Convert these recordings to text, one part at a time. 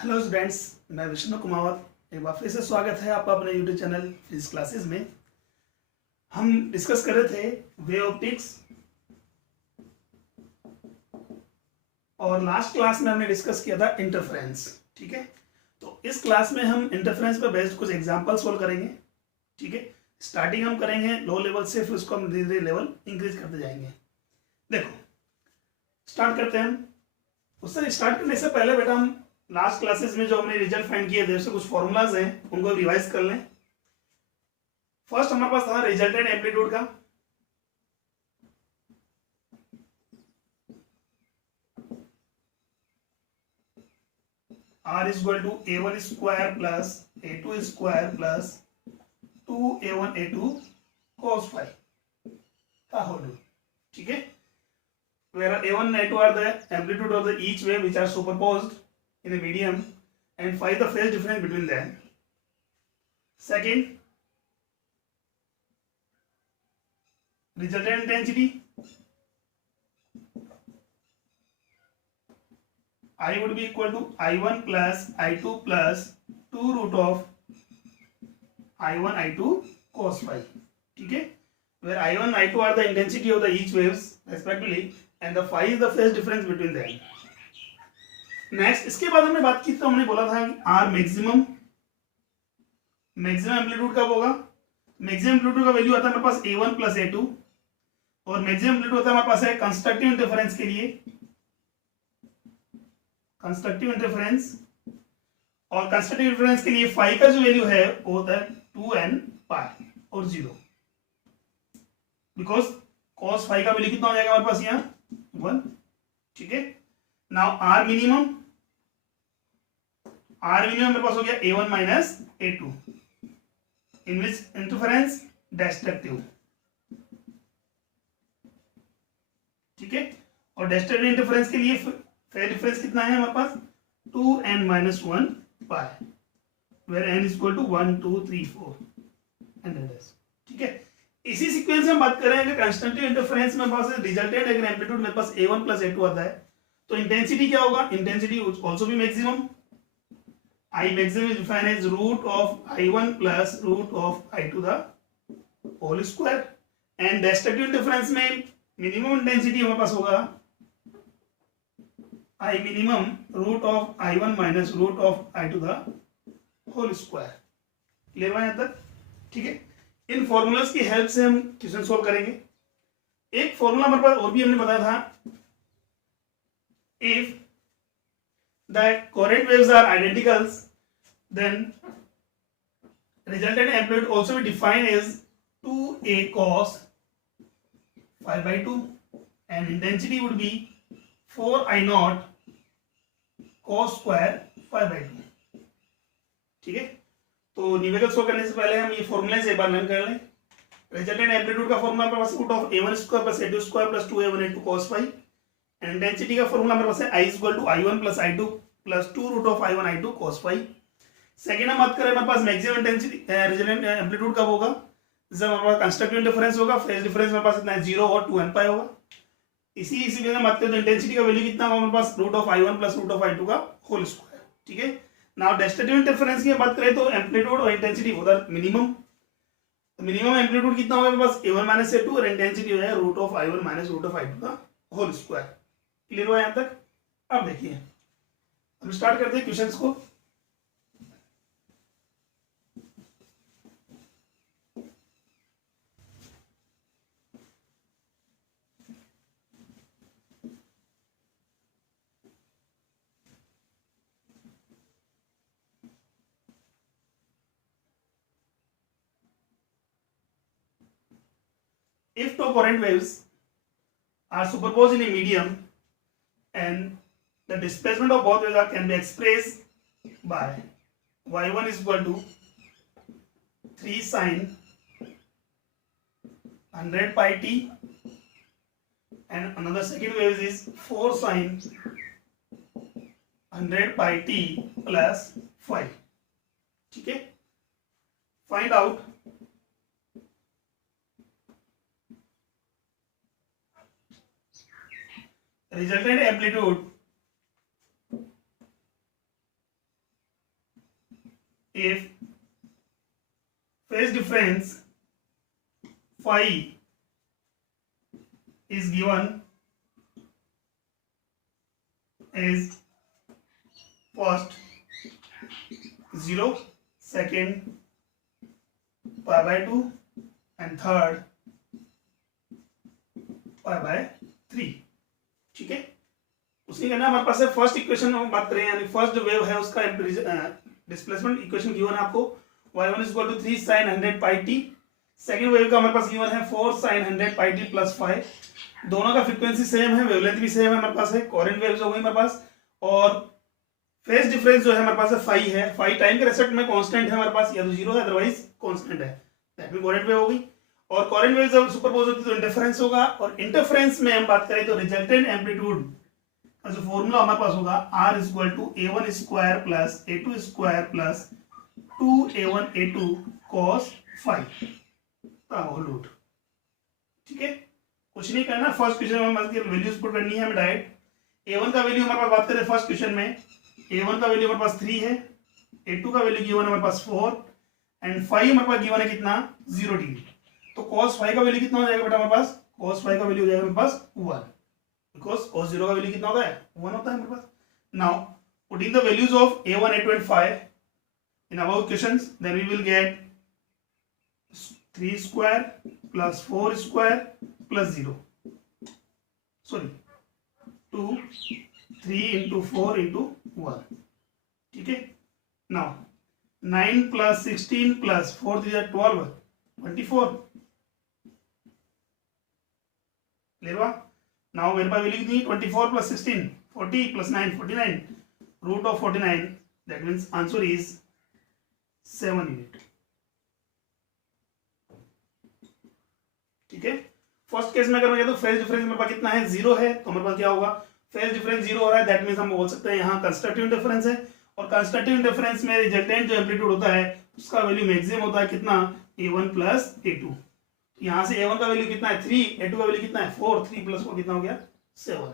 Hello students, मैं विष्णु कुमार। एक बार फिर से स्वागत है आपका अपने यूट्यूब चैनल फिजिक्स क्लासेस में। हम डिस्कस कर रहे थे वेव ऑप्टिक्स और लास्ट क्लास में हमने डिस्कस किया था इंटरफेरेंस। ठीक है, तो इस क्लास में हम इंटरफेरेंस पर बेस्ड कुछ एग्जांपल सोल्व करेंगे। ठीक है, स्टार्टिंग हम करेंगे लो लेवल से, फिर उसको हम धीरे धीरे लेवल इंक्रीज करते जाएंगे। देखो, स्टार्ट करते हैं हम। उससे स्टार्ट करने से पहले बेटा हम लास्ट क्लासेस में जो हमने रिजल्ट फाइंड किए थे उससे कुछ फॉर्मूलाज हैं, उनको रिवाइज कर लें। फर्स्ट हमारे पास था रिजल्टेंट एम्पलीट्यूड का। R is equal to A1 square plus A2 square plus 2A1 A2 cos phi का whole cube. ठीक है, where A1 and A2 are the amplitude of the each wave which are superposed in a medium and phi the phase difference between them. Second, resultant intensity I would be equal to I1 plus I2 plus 2 root of I1 I2 cos phi. ठीक है, where I1 I2 are the intensity of the each waves respectively and the phi is the phase difference between them. Next, इसके बाद हमने बात की तो हमने बोला था कि R मैक्सिमम एम्पलीट्यूड कब होगा। मैक्सिमम एम्पलीट्यूड का वैल्यू आता है हमारे पास A1 प्लस A2 और मैक्सिमम एम्पलीट्यूड होता है हमारे पास है कंस्ट्रक्टिव इंटरफेरेंस के लिए, कंस्ट्रक्टिव इंटरफेरेंस। और कंस्ट्रक्टिव इंटरफेरेंस के लिए फाई का जो वैल्यू है वो होता है 2n पाई और 0, बिकॉज cos फाई का वैल्यू कितना हो जाएगा हमारे पास यहाँ 1। ठीक है, नाउ R मिनिमम मेरे पास हो गया A1 माइनस A2 इन विच इंटरफेरेंस डिस्ट्रक्टिव। ठीक है, और डिस्ट्रक्टिव इंटरफेरेंस के लिए फेज डिफरेंस कितना है हमारे पास 2n माइनस 1 पाई, where n is equal to 1 2 3 4 and that's. ठीक है, इसी सीक्वेंस में हम बात कर रहे हैं कि कंस्ट्रक्टिव इंटरफेरेंस में पास रिजल्टेंट अगर एम्पलीट्यूड मेरे पास A1 प्लस A2 आता है तो इंटेंसिटी क्या होगा, इंटेंसिटी आल्सो भी maximum. I maximum is defined as root of I1 plus root of I2 the whole square and destructive interference में मिनिमम इंटेंसिटी हमारे पास होगा I minimum root of I1 minus root of I2 the whole square। Clear हुआ यहाँ तक। ठीक है, इन formulas की हेल्प से हम क्वेश्चन सोल्व करेंगे। एक फॉर्मूला हमारे पास और भी हमने बताया था, if the current waves are identical then resultant amplitude also be defined as 2a cos phi by 2 and intensity would be 4I naught cos square phi by 2। ठीक है, तो न्यूमेरिकल सोल्व करने से पहले हम ये फॉर्मूले से एक बार लर्न कर लें। रिजल्टेंट एम्पलीट्यूड का फॉर्मूला हमारे पास root of A1 square plus A2 square plus 2A1 A2 cos phi and intensity का फॉर्मूला हमारे पास है I equal to I1 plus I2 plus 2 root of I1 I2 cos phi। Second हम बात करें हमारे पास मैक्सिमम इंटेंसिटी रिजल्टेंट एम्पलीट्यूड कब होगा, जब हमारे पास कंस्ट्रक्टिव इंटरफेरेंस होगा, फेज डिफरेंस हमारे पास इतना है 0 और 2n पाई होगा। इसी में बात करें तो इंटेंसिटी का वैल्यू कितना होगा हमारे पास root of I1 plus root of I2 का होल स्क्वायर। ठीक है, नाउ डिस्ट्रक्टिव इंटरफेरेंस की बात करें तो एम्पलीट्यूड और इंटेंसिटी होता है मिनिमम एम्पलीट्यूड कितना होगा हमारे पास A1 माइनस A2 और इंटेंसिटी है root of I1 minus root of I2 का होल स्क्वायर। क्लियर हुआ यहाँ तक। अब देखिए, हम स्टार्ट करते हैं क्वेश्चंस को। If two current waves are superposed in a medium and the displacement of both waves can be expressed by y1 is equal to 3 sin 100 pi t and another second wave is 4 sin 100 pi t plus 5। ठीक है, find out resultant amplitude if phase difference phi is given as first 0, second pi by 2 and third pi by 3। ठीक है, उसी का ना हमारे पास है फर्स्ट इक्वेशन हम बात करें, यानी फर्स्ट जो वेव है उसका डिस्प्लेसमेंट इक्वेशन गिवन है आपको y1 is equal to 3 sin 100 pi t। Second wave का हमारे पास गिवन है 4 sin 100 pi t प्लस 5। दोनों का फ्रीक्वेंसी सेम है, वेवलेंथ भी सेम है हमारे पास है, कोहेरेंट वेव्स हो गई हमारे पास, और फेज डिफरेंस जो है हमारे पास है फाई है, फाई टाइम के रेस्पेक्ट में कांस्टेंट है हमारे पास, या तो जीरो है अदरवाइज कांस्टेंट है, दैट मीन कोहेरेंट वेव हो गई। और कोहेरेंट वेव जब सुपरपोज होती है तो इंटरफेरेंस होगा, और इंटरफेरेंस में हम बात करें तो रिजल्टेंट एम्पलीट्यूड का जो फॉर्मूला हमारे पास होगा r is equal to a1 square plus a2 square plus 2a1 a2 cos phi का होल रूट। ठीक है, कुछ नहीं करना, फर्स्ट क्वेश्चन में बस वैल्यूज पुट करनी है हमें डायरेक्ट। a1 का वैल्यू हमारे पास बात करें फर्स्ट क्वेश्चन में, a1 का वैल्यू हमारे पास 3 है, a2 का वैल्यू गिवन हमारे पास 4 एंड फाई हमारे पास गिवन है कितना 0 डिग्री। तो cos फाई का वैल्यू कितना हो जाएगा बेटा हमारे पास, cos फाई का वैल्यू हो जाएगा हमारे पास 1, बिकॉज cos 0 का वैल्यू कितना होता है 1 होता है हमारे पास। Now putting the values of a1 a2 and 5 in above equations, then we will get 3 square plus 4 square plus 0, sorry 2 3 into 4 into 1। ठीक है, now 9 plus 16 plus 4 3 are 12 24 लेवा। नाउ मेरे पास वैल्यू कितनी 24 plus 16 40 plus 9 49 root of 49, that means answer is 7 unit. ठीक है, first case में अगर मैं कहता हूं फेज डिफरेंस मेरे पास कितना है 0 है, तो मेरे पास क्या होगा फेज डिफरेंस 0 हो रहा है, दैट मींस हम बोल सकते हैं यहाँ कंस्ट्रक्टिव इंटरफेरेंस है, और कंस्ट्रक्टिव इंटरफेरेंस में रिजल्टेंट जो एम्पलीट्यूड होता है उसका वैल्यू मैक्सिमम होता है कितना a1 प्लस a2। यहाँ से a1 का वैल्यू कितना है 3, a2 का वैल्यू कितना है 4, 3 प्लस 4 कितना हो गया 7।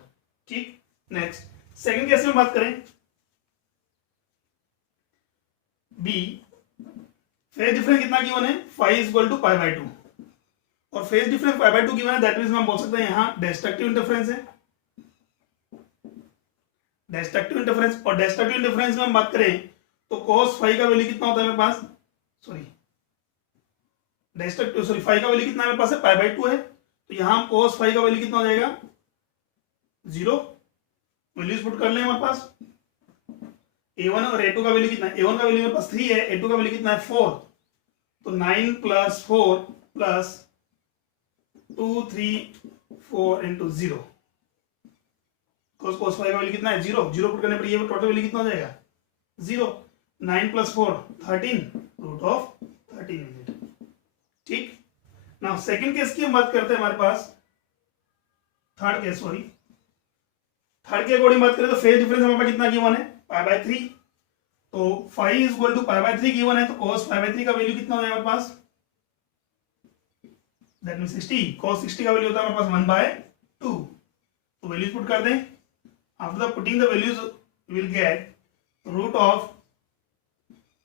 ठीक, नेक्स्ट सेकंड केस में बात करें बी, फेज डिफरेंस कितना गिवन है phi is equal to pi by 2, और phase difference pi by 2 given है, दैट मींस हम बोल सकते हैं यहाँ डिस्ट्रक्टिव इंटरफेरेंस है, डिस्ट्रक्टिव इंटरफेरेंस। और डिस्ट्रक्टिव इंटरफेरेंस में हम बात करें तो cos फाई का वैल्यू कितना होता है मेरे पास, सॉरी डिस्ट्रक्टिव सॉरी फाई का वैल्यू कितना है मेरे पास है पाई बाय 2 है, तो यहाँ cos फाई का वैल्यू कितना हो जाएगा 0। वैल्यूज पुट कर लें हमारे पास, a1 और a2 का वैल्यू कितना है, a1 का वैल्यू मेरे पास 3 है, a2 का वैल्यू कितना है 4, तो 9 plus 4 plus 2 3 4 into 0, cos phi का वैल्यू कितना है 0, 0 पुट करने पर ये टोटल वैल्यू कितना हो जाएगा 0, 9 प्लस 4 13 रूट ऑफ 13 यूनिट। ठीक, नाउ सेकंड केस की हम बात करते हैं हमारे पास, थर्ड केस सॉरी थर्ड के अकॉर्डिंग बात करें तो फेज डिफरेंस हमारे पास कितना गिवन है पाई बाय 3, तो phi is equal to pi by 3 given है, तो cos पाई बाय 3 का वैल्यू कितना हो जाएगा हमारे पास, दैट मीन 60, cos 60 का वैल्यू होता है हमारे पास 1 बाय 2, तो वैल्यूज पुट कर दें। After putting the values will get root of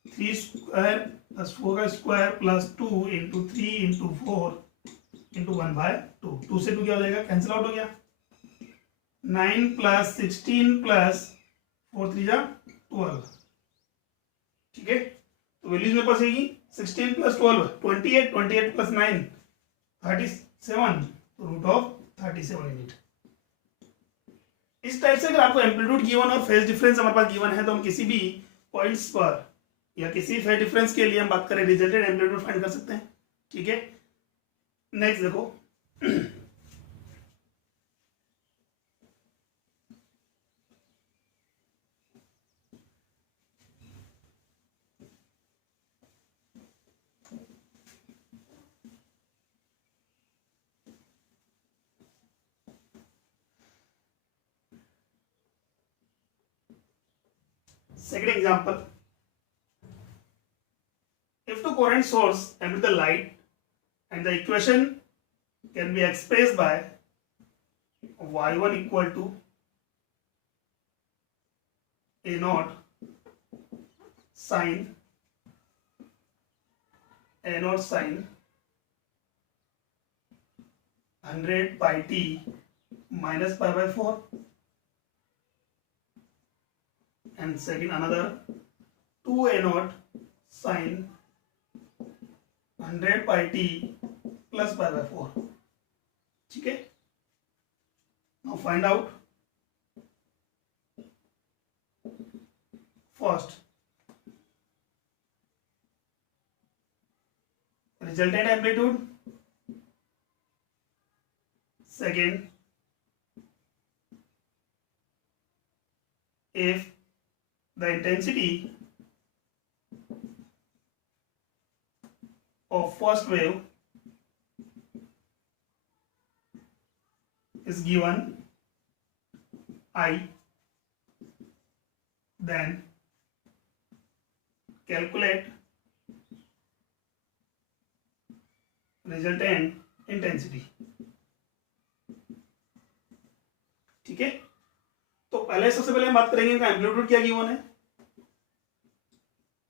3 square plus 4 का square plus 2 into 3 into 4 into 1 by 2, 2 से 2 क्या हो जाएगा कैंसिल आउट हो गया, 9 प्लस 16 प्लस 4 3 जा 12। ठीक है, तो वैल्यूज मेरे पास आएगी 16 plus 12 28, 28 plus 9 37, root of 37 unit. इस टाइप से अगर आपको एम्पलीट्यूड गिवन और फेज डिफरेंस हमारे पास गिवन है तो हम किसी भी पॉइंट्स पर या किसी फेज डिफरेंस के लिए हम बात करें रिजल्टेंट एम्पलीट्यूड फाइंड कर सकते हैं। ठीक है, नेक्स्ट देखो second example, if two current source emit the light and the equation can be expressed by y1 equal to a naught sin A naught sin 100 pi t minus pi by 4, and second another 2 A naught sin 100 pi t plus pi by 4. ठीक है, now find out first resultant amplitude, second if the intensity of first wave is given I, then calculate resultant intensity. ठीक है, तो पहले सबसे पहले हम बात करेंगे इनका एम्पलीट्यूड क्या गिवन है।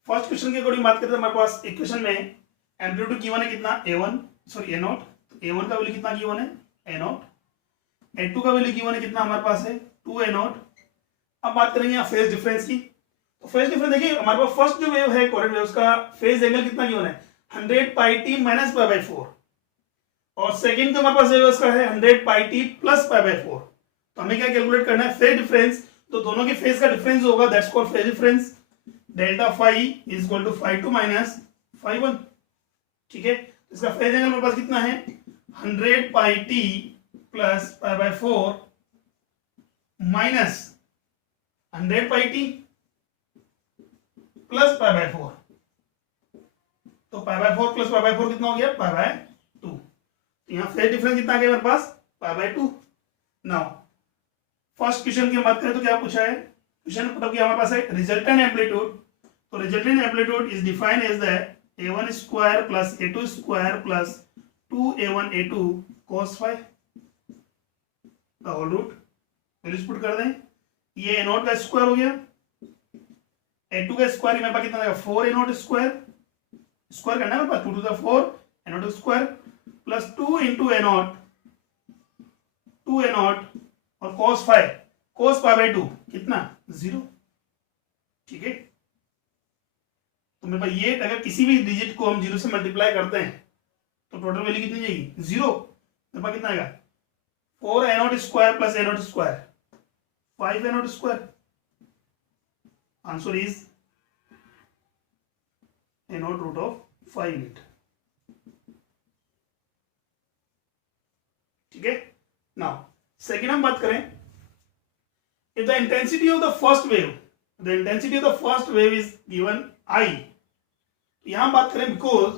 फर्स्ट क्वेश्चन के अकॉर्डिंग बात करते हैं, हमारे पास इक्वेशन में एम्पलीट्यूड गिवन है कितना A1 सॉरी A0, तो A1 का वैल्यू कितना गिवन है A0, A2 का वैल्यू गिवन है कितना हमारे पास है 2A0। अब बात करेंगे फेज डिफरेंस की, तो फेज डिफरेंस देखिए हमारे पास फर्स्ट जो वेव है कोरेंट वेव उसका फेज एंगल कितना गिवन है 100 pi T minus pi by 4, और सेकंड जो हमारे पास वेव उसका है 100 pi t plus pi by 4। तो हमें क्या कैलकुलेट करना है फेज डिफरेंस, तो दोनों के फेज का डिफरेंस होगा that's called phase difference. Delta phi is equal to phi 2 minus phi 1। ठीक है, इसका फेज एंगल हमारे पास कितना है 100 pi t plus pi by 4 minus 100 pi t plus pi by 4, तो pi by 4 plus pi by 4 कितना हो गया पाई बाई 2। यहाँ फेज डिफरेंस कितना आ गया हमारे पास pi by 2। Now first question की बात करें तो क्या पूछा है, क्वेश्चन मतलब कि हमारे पास है रिजल्टेंट एम्पलीट्यूड, तो resultant amplitude is defined as the A1 square plus A2 square plus 2A1 A2 cos phi the whole root, values put कर दें। ये A0 का स्क्वायर हो गया, A2 का स्क्वायर मेरे पास कितना आएगा 4A0 स्क्वायर, स्क्वायर करना है मेरे पास 2 to the 4 A0 square plus 2 into A0 2A0 और cos phi cos pi by 2 कितना 0। ठीक है, तो मेरे पास ये अगर किसी भी डिजिट को हम 0 से मल्टीप्लाई करते हैं तो टोटल वैल्यू कितनी जाएगी 0। मेरे पास कितना आएगा 4A0 square plus A0 square 5A0 square, answer is A0 root of 5 unit. ठीक है, नाउ सेकेंड हम बात करें, if the intensity of the first wave is given I, यहां बात करें बिकॉज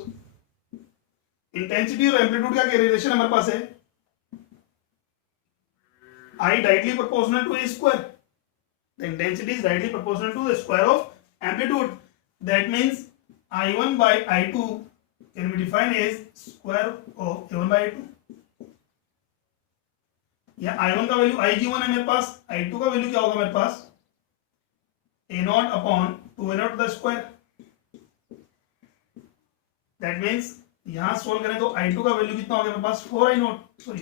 इंटेंसिटी और एम्पलीट्यूड का रिलेशन हमारे पास है I directly proportional to a square, the intensity is directly proportional to the square of amplitude, that means I1 by I2 can be defined as square of A1 by I2। या I1 का value I given है मेरे पास, I2 का value क्या होगा मेरे पास A0 upon 2A0 the square, that means यहां solve करें तो I2 का वैल्यू कितना हो गया मेरे पास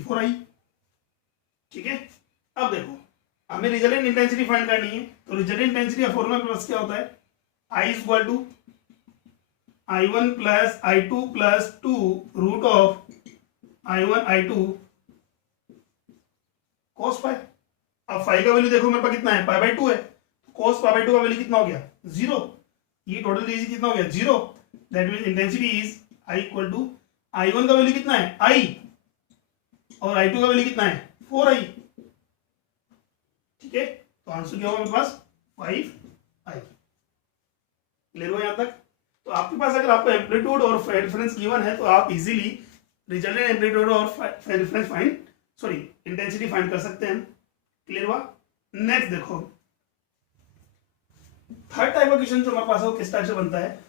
4I। ठीक है, अब देखो हमें रिजल्टेंट इंटेंसिटी फाइंड करनी है, तो रिजल्टेंट इंटेंसिटी का फॉर्मूला मेरे पास क्या होता है I is equal to I1 plus I2 plus 2 root of I1 I2 cos phi। अब phi का वैल्यू देखो मेरे पास कितना है पाई बाई 2 है, तो cos पाई बाई 2 का वैल्यू कितना हो गया 0, ये टोटल रेंज कितना हो गया 0, that means intensity is I equal to I1 का वैल्यू कितना है I और I2 का वैल्यू कितना है 4I। ठीक है, तो आंसर क्या होगा मेरे पास 5I। क्लियर हो यहां तक। तो आपके पास अगर आपको एम्पलीट्यूड और फेज डिफरेंस गिवन है तो आप इजीली रिजल्टेंट एम्पलीट्यूड और phase difference find intensity find कर सकते हैं। क्लियर हुआ। नेक्स्ट देखो थर्ड टाइप का क्वेश्चन जो हमारे पास है वो किस टाइप से बनता है,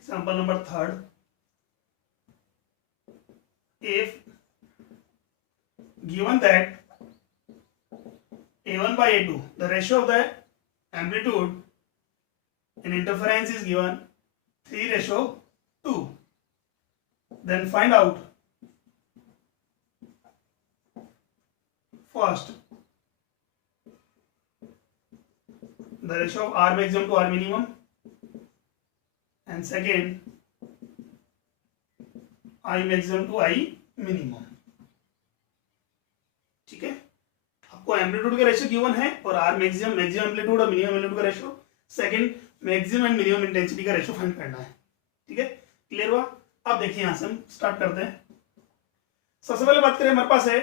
example number third, if given that A1 by A2, the ratio of the amplitude in interference is given 3:2, then find out first the ratio of R maximum to R minimum, and second I maximum to I minimum. ठीक है, आपको amplitude का ratio given है और are maximum amplitude और minimum amplitude का ratio, second maximum and minimum intensity का ratio find करना है. ठीक है, क्लियर हुआ. अब देखिए यहां से हम स्टार्ट करते हैं. सबसे पहले बात करें, हमारे पास है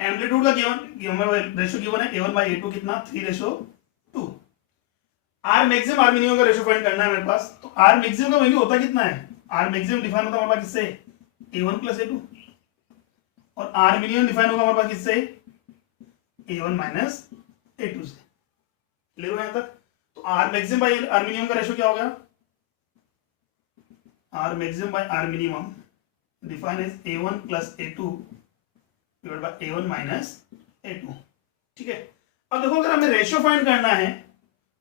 एम्पलीट्यूड का गिवन रेशियो गिवन है A1 बाई A2 कितना 3:2. आर मैक्सिमम आर मिनिमम का रेशियो फाइंड करना है मेरे पास. तो आर मैक्सिमम का वैल्यू होता कितना है, आर मैक्सिमम डिफाइन होता है हमारे पास किससे, A1 प्लस A2, और आर मिनिमम डिफाइन होगा हमारे पास किससे, A1 माइनस A2 से. क्लियर हो यहां तक. तो R maximum by R minimum का रेशियो क्या होगा, R maximum by R minimum define is A1 plus A2 divide by A1 minus A2. ठीक है, अब देखो अगर हमें रेशियो फाइंड करना है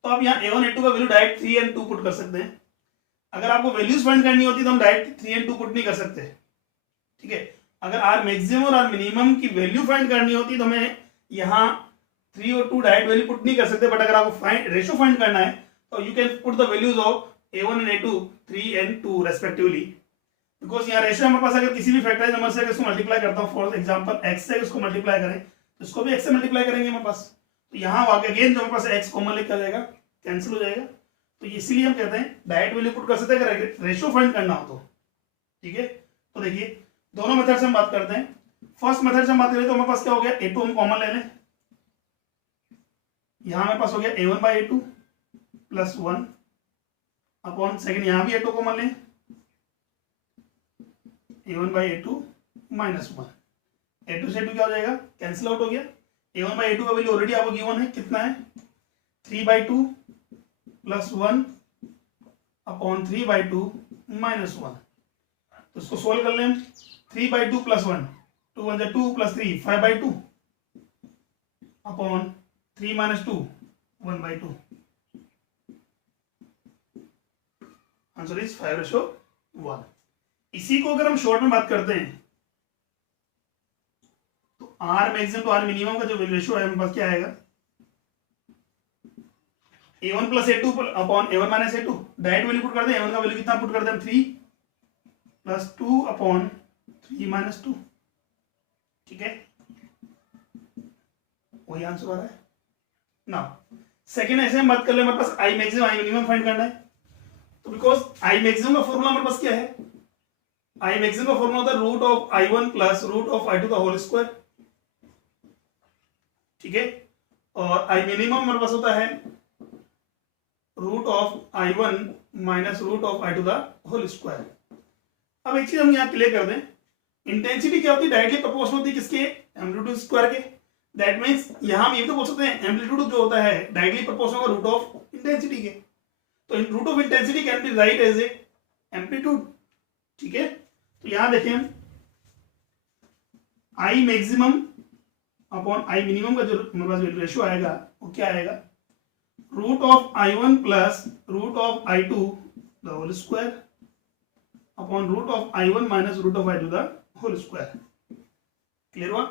तो आप यहाँ A1 A2 का वैल्यू डायरेक्ट 3 and 2 पुट कर सकते हैं. अगर आपको वैल्यूज फाइंड करनी होती तो हम डायरेक्ट 3 and 2 पुट नहीं कर सकते. ठीक है, अगर आर मैक्सिमम और आर मिनिमम की वैल्यू फाइंड करनी होती तो हमें यहाँ 3 और 2 डायरेक्ट वैल्यू पुट नहीं कर सकते. बट अगर आपको फाइंड रेशियो फाइंड करना है तो you can put the values of A1 and A2 3 and 2 respectively. Because यहाँ रेशियो हमारे पास अगर किसी भी फैक्टराइज नंबर से इसको मल्टीप्लाई करता हूँ, फॉर एग्जाम्पल x से इसको मल्टीप्लाई करें तो इसको भी x से मल्टीप्लाई करेंगे हमारे पास. तो यहाँ अगेन जो हमारे पास x कॉमन लेकर आ जाएगा, कैंसिल हो जाएगा. तो इसीलिए हम कहते हैं डायरेक्ट वैल्यू पुट कर सकते हैं अगर रेशियो फाइंड करना हो तो. ठीक है, तो देखिए दोनों मेथड से हम बात करते हैं. फर्स्ट मेथड से हम बात करें तो हमारे पास क्या हो गया, A2 हम कॉमन ले लें. यहां हमारे पास हो गया A1 by A2 plus 1 upon second, यहां भी A2 कॉमन लें, A1 by A2 minus 1. A2 से A2 क्या हो जाएगा, कैंसिल आउट हो गया. A1 बाई A2 का वैल्यू ऑलरेडी आपको गिवन है, कितना है 3/2 प्लस 1 अपॉन 3/2 माइनस 1. तो इसको सोल्व कर लें हम. 3/2 plus 1, 2 1 2 plus 3 5/2 upon 3 minus 2 1/2. Answer is 5:1. इसी को अगर हम शॉर्ट में बात करते हैं तो R maximum to R minimum का जो रेशियो है हमारे पास क्या आएगा, A1 plus A2 upon A1 minus A2. Direct value put कर दें, A1 का वैल्यू कितना पुट कर दें हम 3 प्लस 2 अपॉन 3 माइनस 2. ठीक है, वही आंसर आ रहा है. नाउ सेकेंड ऐसे हम बात कर ले, हमारे पास I maximum I minimum find करना है. तो बिकॉज आई मैक्सिमम का फॉर्मूला हमारे पास क्या है, आई मैक्सिमम का फॉर्मूला होता है root of I1 plus root of I2 का होल स्क्वायर. ठीक है, और आई मिनिमम हमारे पास होता है root of I1 minus root of I2 का होल स्क्वायर. अब एक चीज हम यहाँ क्लियर कर दें, इंटेंसिटी क्या होती है, डायरेक्टली प्रोपोर्शनल होती है किसके, एम्पलीट्यूड स्क्वायर के. दैट मींस यहां हम ये भी तो बोल सकते हैं एम्पलीट्यूड जो होता है directly proportional root of intensity के. तो root of intensity can be write as a amplitude. ठीक है, तो यहां देखें हम I maximum upon I minimum का जो हमारे पास रेशियो आएगा वो क्या आएगा, root of I1 plus root of I2 the whole square upon root of I1 minus root of I2 the whole square. Clear हुआ.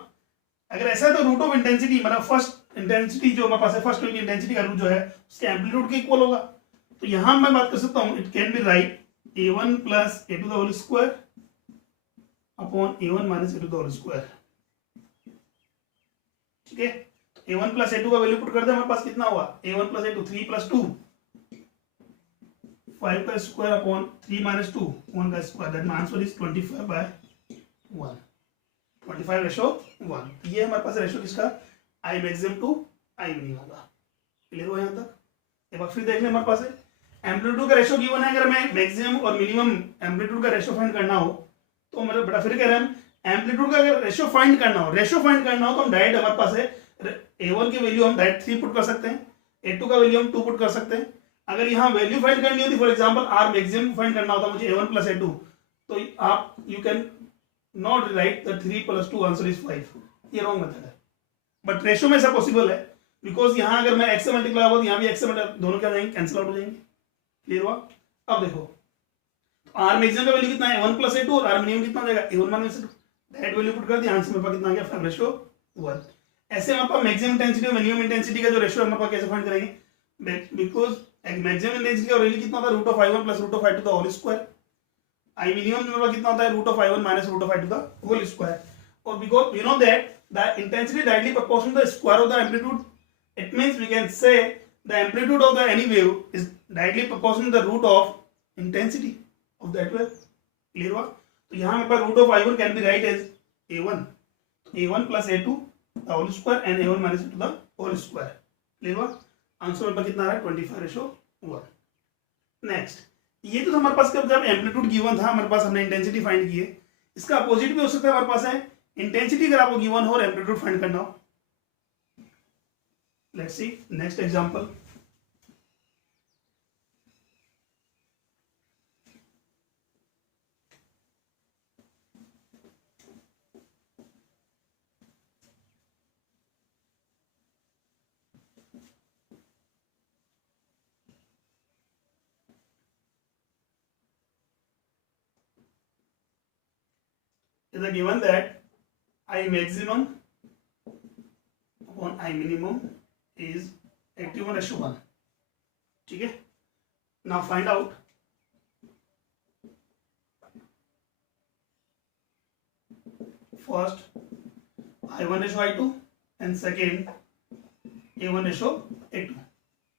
अगर ऐसा है तो रूट ऑफ इंटेंसिटी मतलब फर्स्ट इंटेंसिटी जो हमारे पास है, फर्स्ट की इंटेंसिटी का रूट जो है उसके एम्पलीट्यूड के इक्वल होगा. तो यहां मैं बात कर सकता हूं, it can be write A1 plus A2 the whole square upon A1 minus A2 the whole square. ठीक है, A1 प्लस A2 का वैल्यू पुट कर दे, हमारे पास कितना हुआ, A1 प्लस A2 3 प्लस 2 5 का स्क्वायर अपॉन 3 माइनस 2 1 का स्क्वायर. That answer is 25/1. 25:1. ये हमारे पास रेशियो किसका, I maximum to I minimum का. क्लियर हो यहां तक. एक बार फिर देख लें, हमारे पास है एम्पलीट्यूड का रेशियो गिवन है. अगर मैं मैक्सिमम और मिनिमम एम्पलीट्यूड का रेशियो फाइंड करना हो तो मतलब बड़ा फिर कह रहे हैं एम्पलीट्यूड का अगर रेशियो फाइंड करना हो तो हम डायरेक्ट हमारे पास है A1 की वैल्यू हम डायरेक्ट 3 पुट कर सकते हैं, A2 का वैल्यू हम 2 पुट कर सकते हैं. अगर यहाँ वैल्यू फाइंड करनी होती, for example R maximum find करना होता मुझे a1 प्लस a2, तो आप you can not write the 3 + 2 answer is 5, ये रॉन्ग मेथड है। बट रेशियो में ऐसा पॉसिबल है, बिकॉज यहाँ अगर मैं x से मल्टीप्लाई होगा तो यहाँ भी x से मल्टीप्लाई, दोनों क्या हो जाएंगे, कैंसिल आउट हो जाएंगे। क्लियर हुआ? अब देखो आर मैक्सिमम का वैल्यू कितना है, a1 प्लस a2, और आर मिनिमम कितना हो जाएगा, a1 minus a2। That value put कर दिया, आंसर मेरे पास कितना आ गया, 5:1। ऐसे हमारे पास मैक्सिमम इंटेंसिटी और मिनिमम इंटेंसिटी का जो रेशियो हमारे पास कैसे फाइंड करेंगे, बिकॉज मैक्सिमम इंटेंसिटी का वैल्यू कितना होता है, √(i1 + √(i2) the whole square. I minimum मेरे पास कितना होता है, √(i1 - √(i2) the whole square. और because we know that the intensity directly proportional to the square of the amplitude, it means we can say the amplitude of the any wave is directly proportional to the root of intensity of that wave. Clear हुआ? तो यहाँ मेरे पास √(i1) can be write as a1 + a2 the whole square and a1 minus a2 the whole square। Clear हुआ? Answer मेरे पास कितना आ रहा है, 25:1। नेक्स्ट, ये तो हमारे पास जब एम्पलीट्यूड गिवन था हमारे पास, हमने इंटेंसिटी फाइंड की है। इसका अपोजिट भी हो सकता है हमारे पास है, इंटेंसिटी अगर आपको गिवन हो और एम्पलीट्यूड फाइंड करना हो। Let's see next example. It is given that I maximum upon I minimum is 81:1। ठीक है, now find out first I1:I2 and second A1:A2।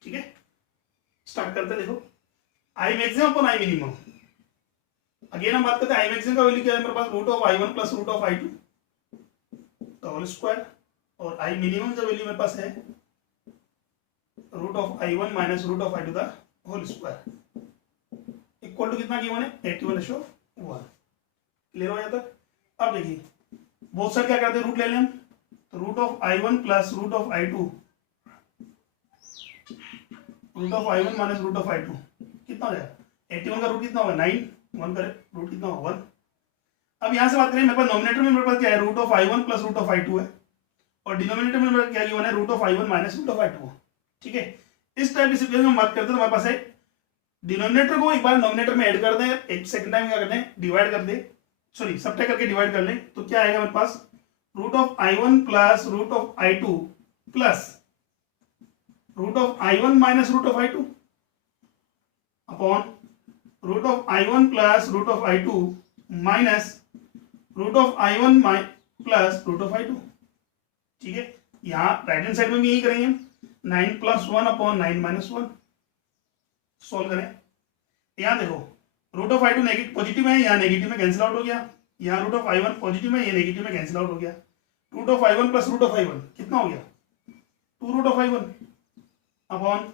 ठीक है, स्टार्ट करते हैं। देखो I maximum upon I minimum, again हम बात करते हैं आई मैक्सिमम का वैल्यू क्या है मेरे पास, √(i1 + √(i2) the whole square, और आई मिनिमम जो वैल्यू मेरे पास है √(i1 - √(i2) the whole square, equal to कितना गिवन है, 81:1। क्लियर हो जाता है? अब देखिए बोथ साइड क्या करते हैं, रूट ले लें हम, तो √(i1 + √(i2) √(i1 - √(i2) कितना हो जाएगा, 81 का रूट कितना होगा, 9, 1 करे रूट कितना होगा, 1। अब यहां से बात करें, मेरे पास नॉमिनेटर में मेरे पास क्या है, √(i1 + √(i2) है, और डिनोमिनेटर में मेरा क्या गिवन है, √(i1 - √(i2)। ठीक है, इस टाइप की सिचुएशन में बात करते हैं तो हमारे पास है, डिनोमिनेटर को एक बार नॉमिनेटर में ऐड कर दें, एक सेकंड टाइम क्या करते हैं, डिवाइड कर दे, सॉरी सब्ट्रैक्ट करके डिवाइड कर लें, तो क्या आएगा मेरे पास, √(i1 + √(i2) plus √(i1 - √(i2) upon √(i1 + √(i2) minus √(i1 + √(i2)। ठीक है, यहाँ राइट हैंड साइड में भी यही करेंगे हम, 9 + 1 अपॉन 9 - 1 सॉल्व करें। यहाँ देखो √(i2) नेगेटिव पॉजिटिव है, यहाँ नेगेटिव में कैंसिल आउट हो गया, यहाँ √(i1) पॉजिटिव है, ये नेगेटिव में कैंसिल आउट हो गया, √(i1 + √(i1) कितना हो गया, 2√(i1) अपॉन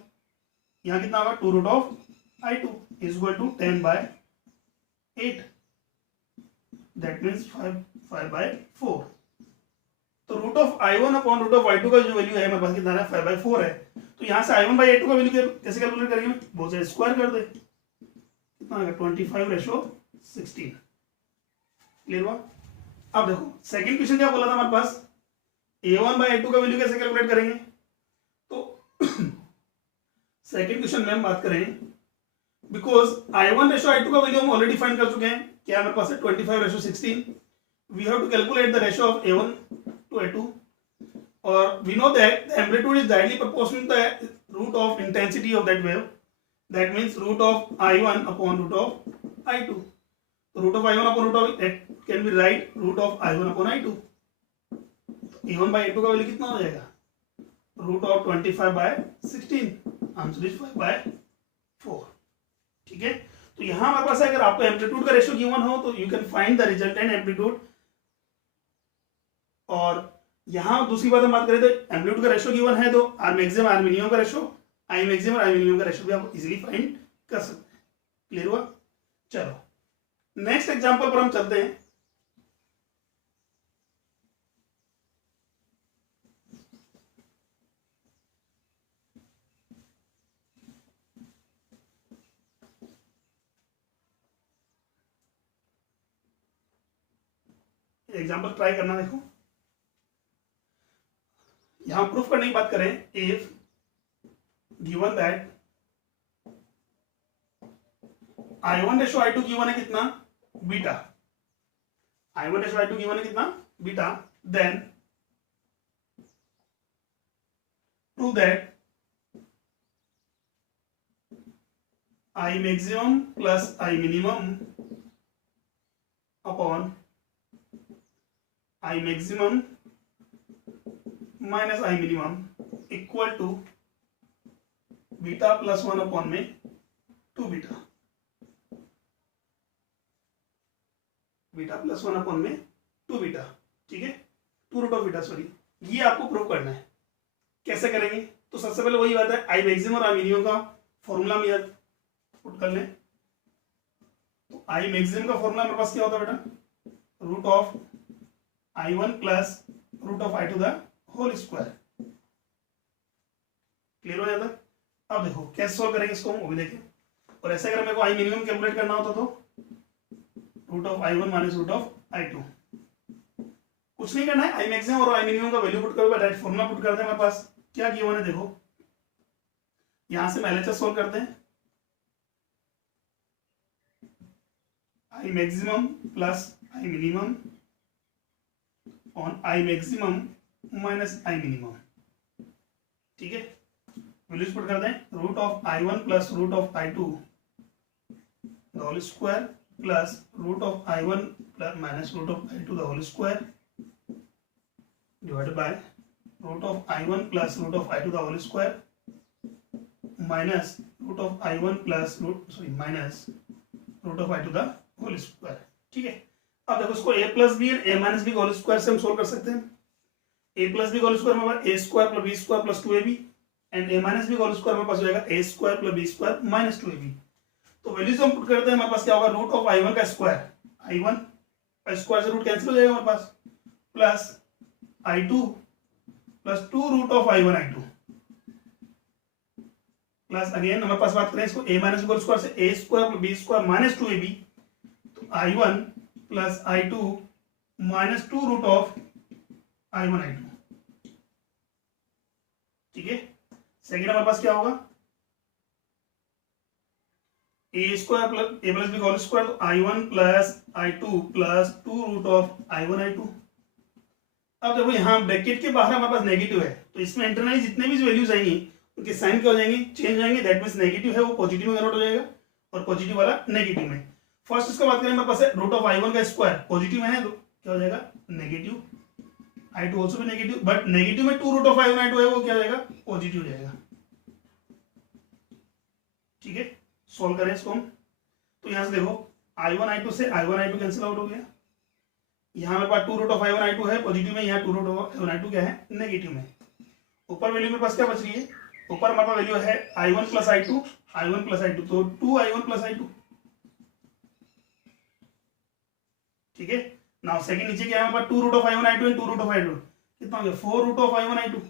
यहाँ कितना होगा, 2√(i2) is equal to 10/8, that means 5/4। तो √(i1 अपॉन √(i2) का जो वैल्यू है मेरे पास कितना है, 5/4 है। तो यहाँ से I1/I2 का वैल्यू कैसे कैलकुलेट करेंगे, बहुत सारे स्क्वायर कर दे, कितना आएगा, 25:16। क्लियर हुआ? अब देखो सेकंड क्वेश्चन क्या बोला था हमारे पास, A1/I2 का वैल्यू कैसे कैलकुलेट करेंगे। तो सेकंड क्वेश्चन में हम बात करें, बिकॉज I1:I2 का वैल्यू हम ऑलरेडी फाइंड कर चुके हैं, क्या मेरे पास है, 25:16। We have to calculate the ratio of A1 to A2, और we know that the amplitude is directly proportional to the root of intensity of that wave, that means √(i1 upon √(i2). तो √(i1 upon √(i2) can be write √(i1 upon i2). A1/A2 का value कितना हो जाएगा, √25/16, answer is 5/4। ठीक है, तो यहां हमारे पास अगर आपको एम्पलीट्यूड का रेशियो गिवन हो तो you can find the resultant amplitude. और यहां दूसरी बात हम बात करें तो एम्पलीट्यूड का रेशियो गिवन है तो आर मैक्सिमम आर मिनिमम का ratio, I maximum I minimum का रेशियो भी आप इजीली फाइंड कर सकते हैं। क्लियर हुआ? चलो नेक्स्ट एग्जांपल पर हम चलते हैं। एग्जाम्पल ट्राई करना। देखो यहां प्रूफ करने की बात करें, if given that I1/I2 given है कितना, बीटा, I1/I2 गिवन है कितना, beta, then prove that I maximum plus I minimum upon I maximum minus I minimum equal to beta plus 1 upon में 2 बीटा, बीटा प्लस 1 अपॉन में 2 beta, ठीक है, 2 root of beta, sorry. ये आपको prove करना है। कैसे करेंगे? तो सबसे पहले वही बात है, आई मैक्सिमम और आई मिनिमम का फॉर्मूला में याद पुट कर लें। तो आई मैक्सिमम का फॉर्मूला मेरे पास क्या होता है बेटा, root of I1 plus root of I2 the whole square. Clear हो जाता है? अब देखो कैसे सॉल्व करेंगे इसको, वो भी देखें। और ऐसे अगर मेरे को आई मिनिमम कैलकुलेट करना होता तो root of I1 minus root of I2, कुछ नहीं करना है, आई मैक्सिमम और आई मिनिमम का वैल्यू पुट करो, डायरेक्ट फॉर्मूला पुट करते हैं। मेरे पास क्या गिवन है देखो, यहां से LHS सॉल्व करते हैं, I maximum plus I minimum on I maximum minus I minimum, ठीक है, वैल्यूज पुट करते हैं। Root of I1 plus root of I2 the whole square plus root of I1 plus minus root of I2 the whole square divided by root of I1 plus root of I2 the whole square minus root of I1 plus minus root of I2 the whole square, ठीक है। अब देखो इसको a plus b and a minus b whole square से हम solve कर सकते हैं। a plus b whole square में a square plus b square plus 2ab and a minus b whole square में पास हो जाएगा a square plus b square minus 2ab। तो वैल्यूज हम पुट करते हैं, हमारे पास क्या होगा, रूट ऑफ I1 का स्क्वायर, I1 का स्क्वायर से रूट कैंसिल हो जाएगा हमारे पास, plus I2 plus 2 root of I1 I2 plus again हमारे पास बात करें इसको a minus b whole square से a square plus b square minus 2ab, तो I1 plus I2 minus 2 root of I1 I2, ठीक है। सेकेंड हमारे पास क्या होगा, a square plus a plus b whole square, तो I1 plus I2 plus 2 root of I1 I2। अब देखो यहाँ ब्रैकेट के बाहर हमारे पास नेगेटिव है, तो इसमें इंटरनली जितने भी वैल्यूज आएंगी उनके साइन क्या हो जाएंगे, चेंज हो जाएंगे। दैट मींस नेगेटिव है वो पॉजिटिव में कन्वर्ट हो जाएगा और पॉजिटिव वाला नेगेटिव में। फर्स्ट इसका बात करें हमारे पास है रूट ऑफ I1 का स्क्वायर, पॉजिटिव में है तो क्या हो जाएगा, नेगेटिव। I2 ऑल्सो भी नेगेटिव, बट नेगेटिव में 2 रूट ऑफ I1 I2 है वो क्या हो जाएगा, पॉजिटिव हो जाएगा, ठीक है। सॉल्व करें इसको हम, तो यहां से देखो I1 I2 से I1 I2 कैंसिल आउट हो गया। यहाँ मेरे पास 2 रूट ऑफ I1 I2 है पॉजिटिव में, यहाँ 2 रूट ऑफ I1 I2 क्या है, नेगेटिव में। ऊपर वैल्यू मेरे पास क्या बच रही है, ऊपर हमारे पास वैल्यू है I1 plus I2, I1 plus I2, तो 2 I1 प्लस I2, ठीक है। नाउ सेकंड नीचे क्या है हमारे पास, 2 root of I1 I2 and 2 root of I2, कितना हो गया, 4 root of I1 I2।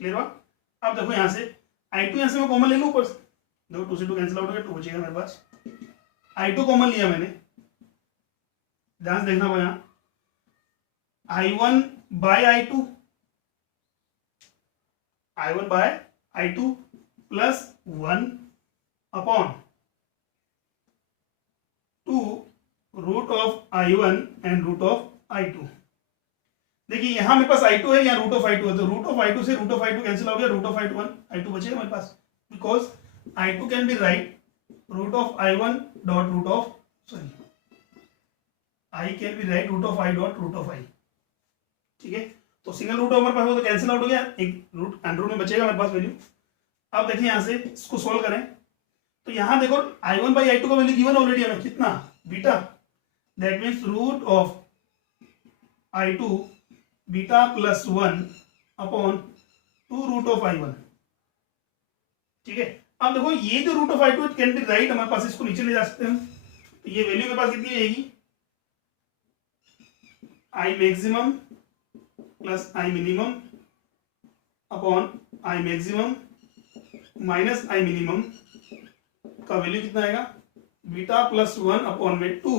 Clear हुआ? अब देखो यहां से I2 यहां से मैं कॉमन ले लूं ऊपर से, देखो 2 से 2 कैंसिल आउट हो गया, 2 बचेगा मेरे पास। I2 कॉमन लिया मैंने, ध्यान से देखना यहां I1 by I2, I1 by I2 plus 1 upon 2 root of I1 and root of I2। देखिए यहां मेरे पास I2 है, यहाँ रूट ऑफ I2 है, तो रूट ऑफ I2 से रूट ऑफ I2 कैंसिल हो गया, रूट ऑफ I2 बचेगा मेरे पास, because I2 can be write root of I1 dot root of I can be write root of I dot root of I, ठीक है। तो single root हमारे पास हो तो कैंसिल आउट हो गया, एक रूट अंडर में बचेगा मेरे पास वैल्यू। अब देखिए यहां से इसको सोल्व करें, तो यहां देखो I1 बाई I2 का वैल्यू गिवन ऑलरेडी हमें कितना, beta, that means root of I2 beta plus 1 upon 2 root of I1, ठीक है। अब देखो ये जो root of I2 can be write हमारे पास, इसको नीचे ले जा सकते हैं, तो ये वैल्यू मेरे पास कितनी रहेगी, I maximum plus I minimum upon I maximum minus I minimum का वैल्यू कितना आएगा, बीटा प्लस 1 अपॉन में 2।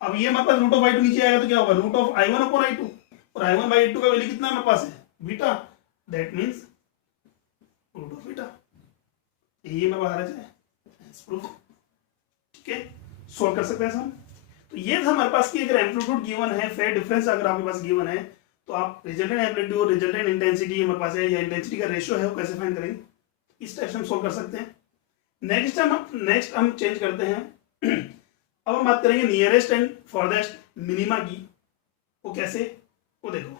अब ये हमारे पास रूट ऑफ i2 नीचे आएगा तो क्या होगा, root of i1 upon i2, और i1 बाई i2 का वैल्यू कितना हमारे पास है, beta, that means root of beta. ये मैं बाहर आ जाए प्रूफ। ठीक है, सोल्व कर सकते हैं हम। तो ये था हमारे पास कि अगर एम्पलीट्यूड गिवन है, फेज डिफरेंस अगर आपके पास गिवन है, तो आप रिजल्टेंट एम्पलीट्यूड, रिजल्टेंट इंटेंसिटी हमारे पास है, या इंटेंसिटी का रेशियो है, वो कैसे फाइंड करेंगे, इस टाइप से हम सोल्व कर सकते हैं। नेक्स्ट हम चेंज करते हैं। अब हम बात करेंगे नियरेस्ट एंड फॉरदेस्ट मिनिमा की। वो कैसे, वो देखो।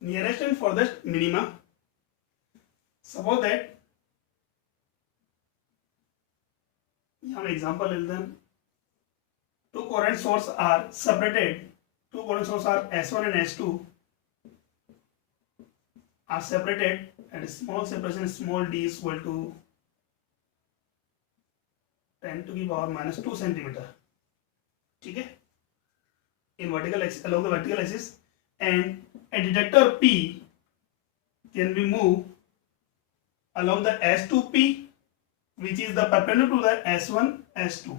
Nearest and furthest minima. Suppose that, हम एग्जांपल लेते हैं, two current sources are separated, two current sources are S1 and S2 are separated at a small separation, small d is equal to 10 to the power minus 2 centimeter. ठीक है, in vertical axis, along the vertical axis, and a detector P can be moved along the S2P, which is the perpendicular to the S1 S2.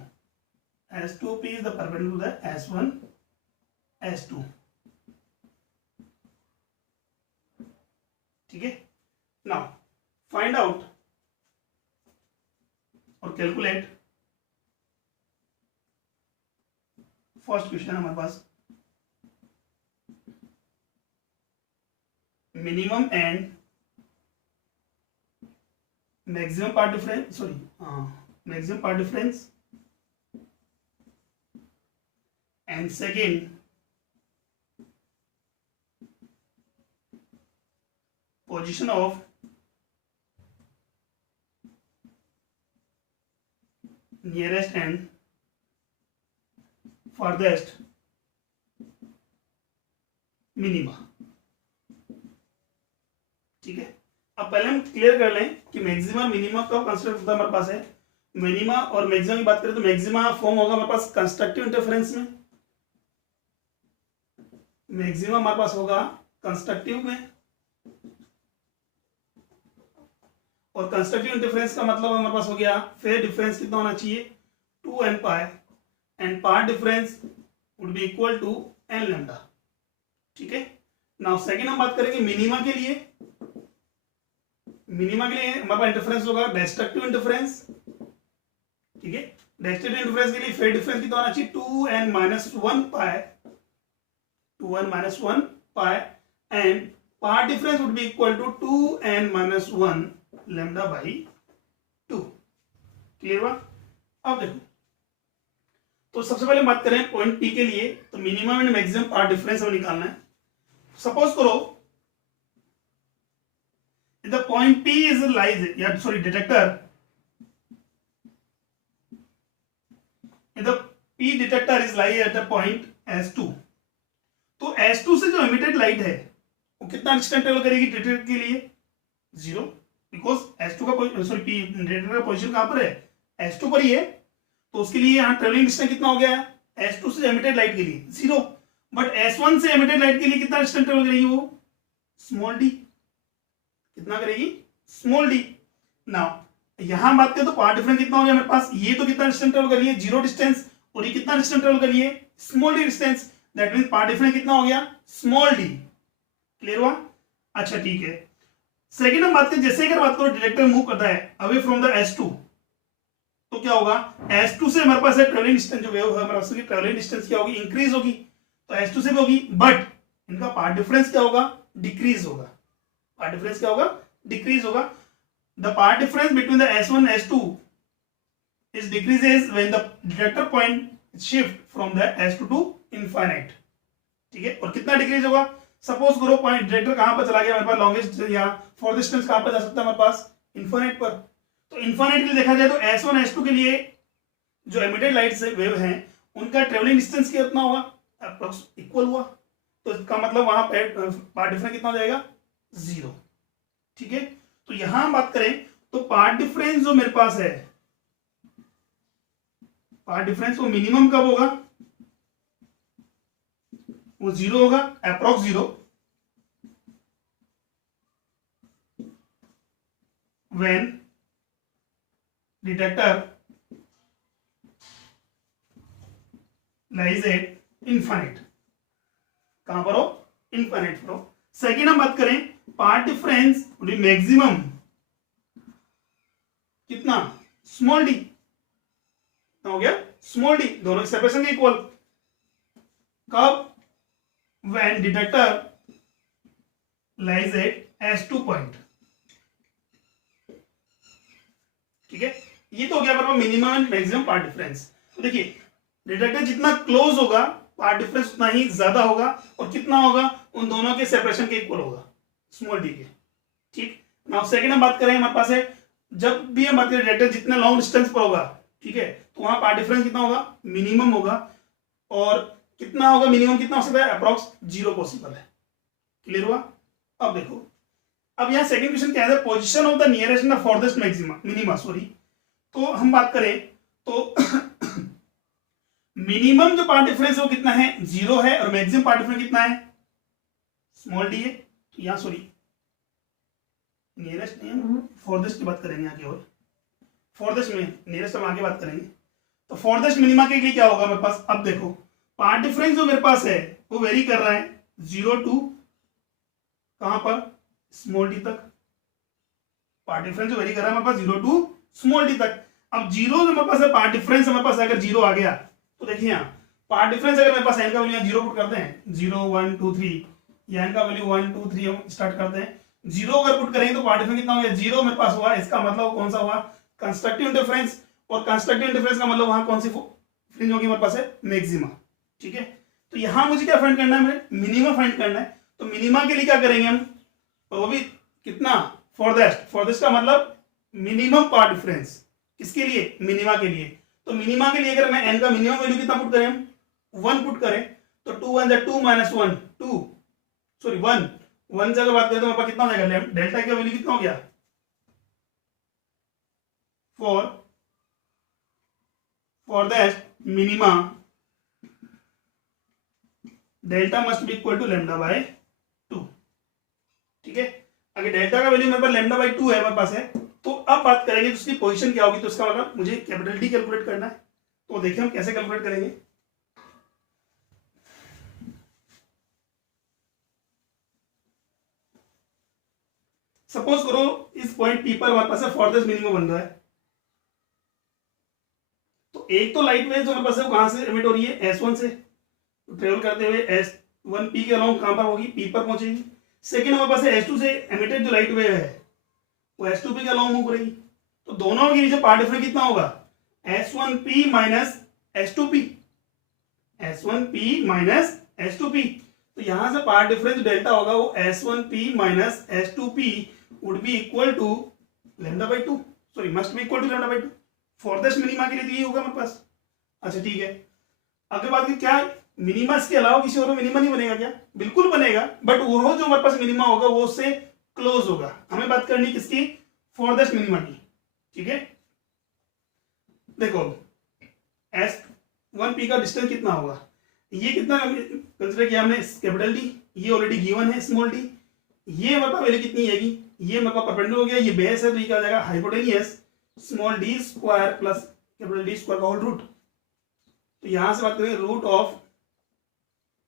S2P is the perpendicular to the S1 S2. ठीक है, now find out और calculate. First question हमारे पास, minimum and maximum path difference, maximum path difference, and second position of nearest and farthest minima. ठीक है, अब पहले हम क्लियर कर लें कि मैक्सिमा मिनिमा का कंस्ट्रक्ट होता है हमारे पास है। मिनिमा और मैक्सिमा की बात करें तो मैक्सिमा फॉर्म होगा हमारे पास कंस्ट्रक्टिव इंटरफेरेंस में, मैक्सिमा हमारे पास होगा कंस्ट्रक्टिव में, और कंस्ट्रक्टिव इंटरफेरेंस का मतलब हमारे पास हो गया फेज डिफरेंस कितना होना चाहिए, 2n pi, and path difference would be equal to n lambda. ठीक है, नाउ सेकंड हम बात करेंगे मिनिमा के लिए। मिनिमा के लिए हमारे पास इंटरफेरेंस होगा डिस्ट्रक्टिव इंटरफेरेंस। ठीक है, डिस्ट्रक्टिव इंटरफेरेंस के लिए फेज डिफरेंस कितना होना चाहिए, 2n minus 1 pi, 2n minus 1 pi, and path difference would be equal to 2n minus 1 lambda by 2। Clear हुआ? अब देखो, तो सबसे पहले बात करें पॉइंट पी के लिए, तो minimum and maximum path difference हमें निकालना है। सपोज करो the point P is lies, या sorry detector, the P detector is lies at the point S2। तो S2 से जो एमिटेड लाइट है वो कितना डिस्टेंस ट्रेवल करेगी डिटेक्टर के लिए, 0, बिकॉज S2 का सॉरी पी डिटेक्टर का पोजीशन कहां पर है, S2 पर ही है, तो उसके लिए यहाँ ट्रेवलिंग डिस्टेंस कितना हो गया है, S2 से एमिटेड लाइट के लिए 0, बट S1 से एमिटेड लाइट के लिए कितना डिस्टेंस ट्रेवल करेगी वो, स्मॉल डी। कितना करेगी, स्मॉल डी। नाउ यहां बात करें तो पार्ट डिफरेंस कितना हो गया हमारे पास, ये तो कितना डिस्टेंस ट्रेवल कर लिए, 0 डिस्टेंस, और ये कितना डिस्टेंस ट्रेवल कर लिए, small D distance, that means path difference कितना हो गया, स्मॉल डी। क्लियर हुआ? अच्छा ठीक है, सेकंड हम बात करें, जैसे अगर बात करो डिटेक्टर मूव करता है अवे फ्रॉम द S2, तो क्या होगा, S2 से हमारे पास ट्रेवलिंग डिस्टेंस जो वेव है हमारे पास की ट्रेवलिंग डिस्टेंस क्या होगी, इंक्रीज होगी, तो S2 से भी होगी, बट इनका पार्ट डिफरेंस क्या होगा, डिक्रीज होगा। पार्ट डिफरेंस क्या होगा, डिक्रीज होगा। The path difference between the S1 and S2 is decreases when the detector point shift from the S2 to infinite. ठीक है, और कितना डिक्रीज होगा? सपोज करो पॉइंट डिटेक्टर कहां पर चला गया मेरे पास, लॉन्गेस्ट या फॉर डिस्टेंस कहां पर जा सकता है मेरे पास? इनफाइनाइट पर। तो इनफाइनाइट के लिए देखा जाए तो S1 S2 के लिए जो एमिटेड लाइट से वेव हैं उनका ट्रेवलिंग डिस्टेंस कितना होगा? अप्रोक्स इक्वल हुआ, तो इसका मतलब वहां पे पार्ट डिफरेंस कितना हो जाएगा? 0। ठीक है, तो यहां हम बात करें तो पार्ट डिफरेंस जो मेरे पास है, पार्ट डिफरेंस वो मिनिमम कब होगा? वो 0 होगा, approx 0, when detector lies at infinite. कहां पर हो? इनफाइनाइट पर हो। सेकेंड हम बात करें पार्ट डिफरेंस मैक्सिमम कितना? स्मॉल डी हो गया, स्मॉल डी, दोनों सेपरेशन के इक्वल। कब? When detector lies at S2 point. ठीक है, ये तो हो गया पर minimum and maximum path difference. तो देखिए डिटेक्टर जितना क्लोज होगा पार्ट डिफरेंस उतना ही ज्यादा होगा, और कितना होगा? उन दोनों के सेपरेशन के इक्वल होगा, स्मॉल डी के। ठीक, नाउ सेकंड हम बात करें, हमारे पास है जब भी हम बात करें डिटेक्टर जितना लॉन्ग डिस्टेंस पर होगा, ठीक है, तो वहां पार्ट डिफरेंस कितना होगा? मिनिमम होगा, और कितना होगा मिनिमम? कितना हो सकता है? अप्रॉक्स 0 पॉसिबल है। क्लियर हुआ? अब देखो, अब यहाँ सेकंड क्वेश्चन क्या है? Position of the nearest and the farthest maxima minima, sorry. तो हम बात करें तो मिनिमम जो पार्ट डिफरेंस है वो कितना है? 0 है, और मैक्सिमम पार्ट डिफरेंस कितना है? स्मॉल डी है। तो यहाँ सॉरी नियरेस्ट नहीं है, फॉरदेस्ट की बात करेंगे आगे, और फॉरदेस्ट में नियरेस्ट हम आगे बात करेंगे। तो फॉरदेस्ट मिनिमा के लिए क्या होगा मेरे पास? अब देखो पार्ट डिफरेंस जो मेरे पास है वो वेरी कर रहा है 0 टू कहां पर? स्मॉल डी तक। पार्ट डिफरेंस जो वेरी कर रहा है हमारे पास 0 टू स्मॉल डी तक। अब 0 जो मेरे पास है पार्ट डिफरेंस हमारे पास अगर 0 आ गया तो देखिए यहाँ पार्ट डिफरेंस अगर मेरे पास n का वैल्यू 0 पुट करते हैं, 0 1 2 3, या n का वैल्यू 1 2 3 हम स्टार्ट करते हैं, 0 अगर पुट करेंगे तो पार्ट डिफरेंस कितना हो गया? 0 मेरे पास हुआ। इसका मतलब कौन सा हुआ? कंस्ट्रक्टिव इंटरफेरेंस, और कंस्ट्रक्टिव इंटरफेरेंस का मतलब वहां कौन सी फ्रिंज होगी मेरे पास? है मैक्सिमा। ठीक है, तो यहां मुझे क्या फाइंड करना है? मुझे मिनिमा फाइंड करना है। तो मिनिमा के लिए क्या करेंगे हम? वो भी कितना? फॉरदेस्ट। फॉरदेस्ट का मतलब मिनिमम पार्ट डिफरेंस। किसके लिए? मिनिमा के लिए। तो मिनिमा के लिए अगर मैं n का मिनिमम वैल्यू कितना पुट करें? हम 1 पुट करें, तो 2 1 2 माइनस 1 2, सॉरी 1 1 से अगर बात करें तो हमारे पास कितना हो जाएगा? डेल्टा का वैल्यू कितना हो गया? 4 farthest minima delta must be equal to lambda by 2। ठीक है, अगर डेल्टा का वैल्यू मेरे पास लैम्डा बाय 2 है मेरे पास है, तो अब बात करेंगे तो उसकी पोजीशन क्या होगी? तो इसका मतलब मुझे कैपिटल डी कैलकुलेट करना है। तो देखिए हम कैसे कैलकुलेट करेंगे। सपोज करो इस पॉइंट पी पर हमारे पास फॉरदेस्ट मिनिमम बन रहा है, तो एक तो लाइट वेव जो हमारे पास है वो कहां से एमिट हो रही है? S1 से, तो ट्रेवल करते हुए S1 P के अलाउंग कहां पर होगी? P पर पहुंचेगी। सेकेंड हमारे पास S2 से एमिटेड जो लाइट वेव है वो S2P के अलाउंग मूव करेगी। तो दोनों के बीच पार्ट डिफरेंस कितना होगा? S1P minus S2P, S1P minus S2P। तो यहां से पार्ट डिफरेंस डेल्टा होगा वो S1P minus S2P would be equal to lambda by 2, sorry must be equal to lambda by 2। Farthest minima के लिए तो ये होगा मेरे पास। अच्छा ठीक है, अगली बात की क्या? मिनिमा इसके अलावा किसी और मिनिमा नहीं बनेगा क्या? बिल्कुल बनेगा, बट वो जो हमारे पास मिनिमा होगा वो उससे क्लोज होगा। हमें बात करनी किसकी? फॉरदेस्ट मिनिमा की। ठीक है, देखो S1P का डिस्टेंस कितना होगा? ये कितना कंसिडर किया हमने? कैपिटल डी, ये ऑलरेडी गिवन है स्मॉल डी। ये हमारे पास वैल्यू कितनी आएगी? ये मेरे पास परपेंडिकुलर हो गया, ये बेस है, तो ये क्या हो जाएगा? Hypotenuse small d square plus capital D square का होल रूट। तो यहां से बात करेंगे root of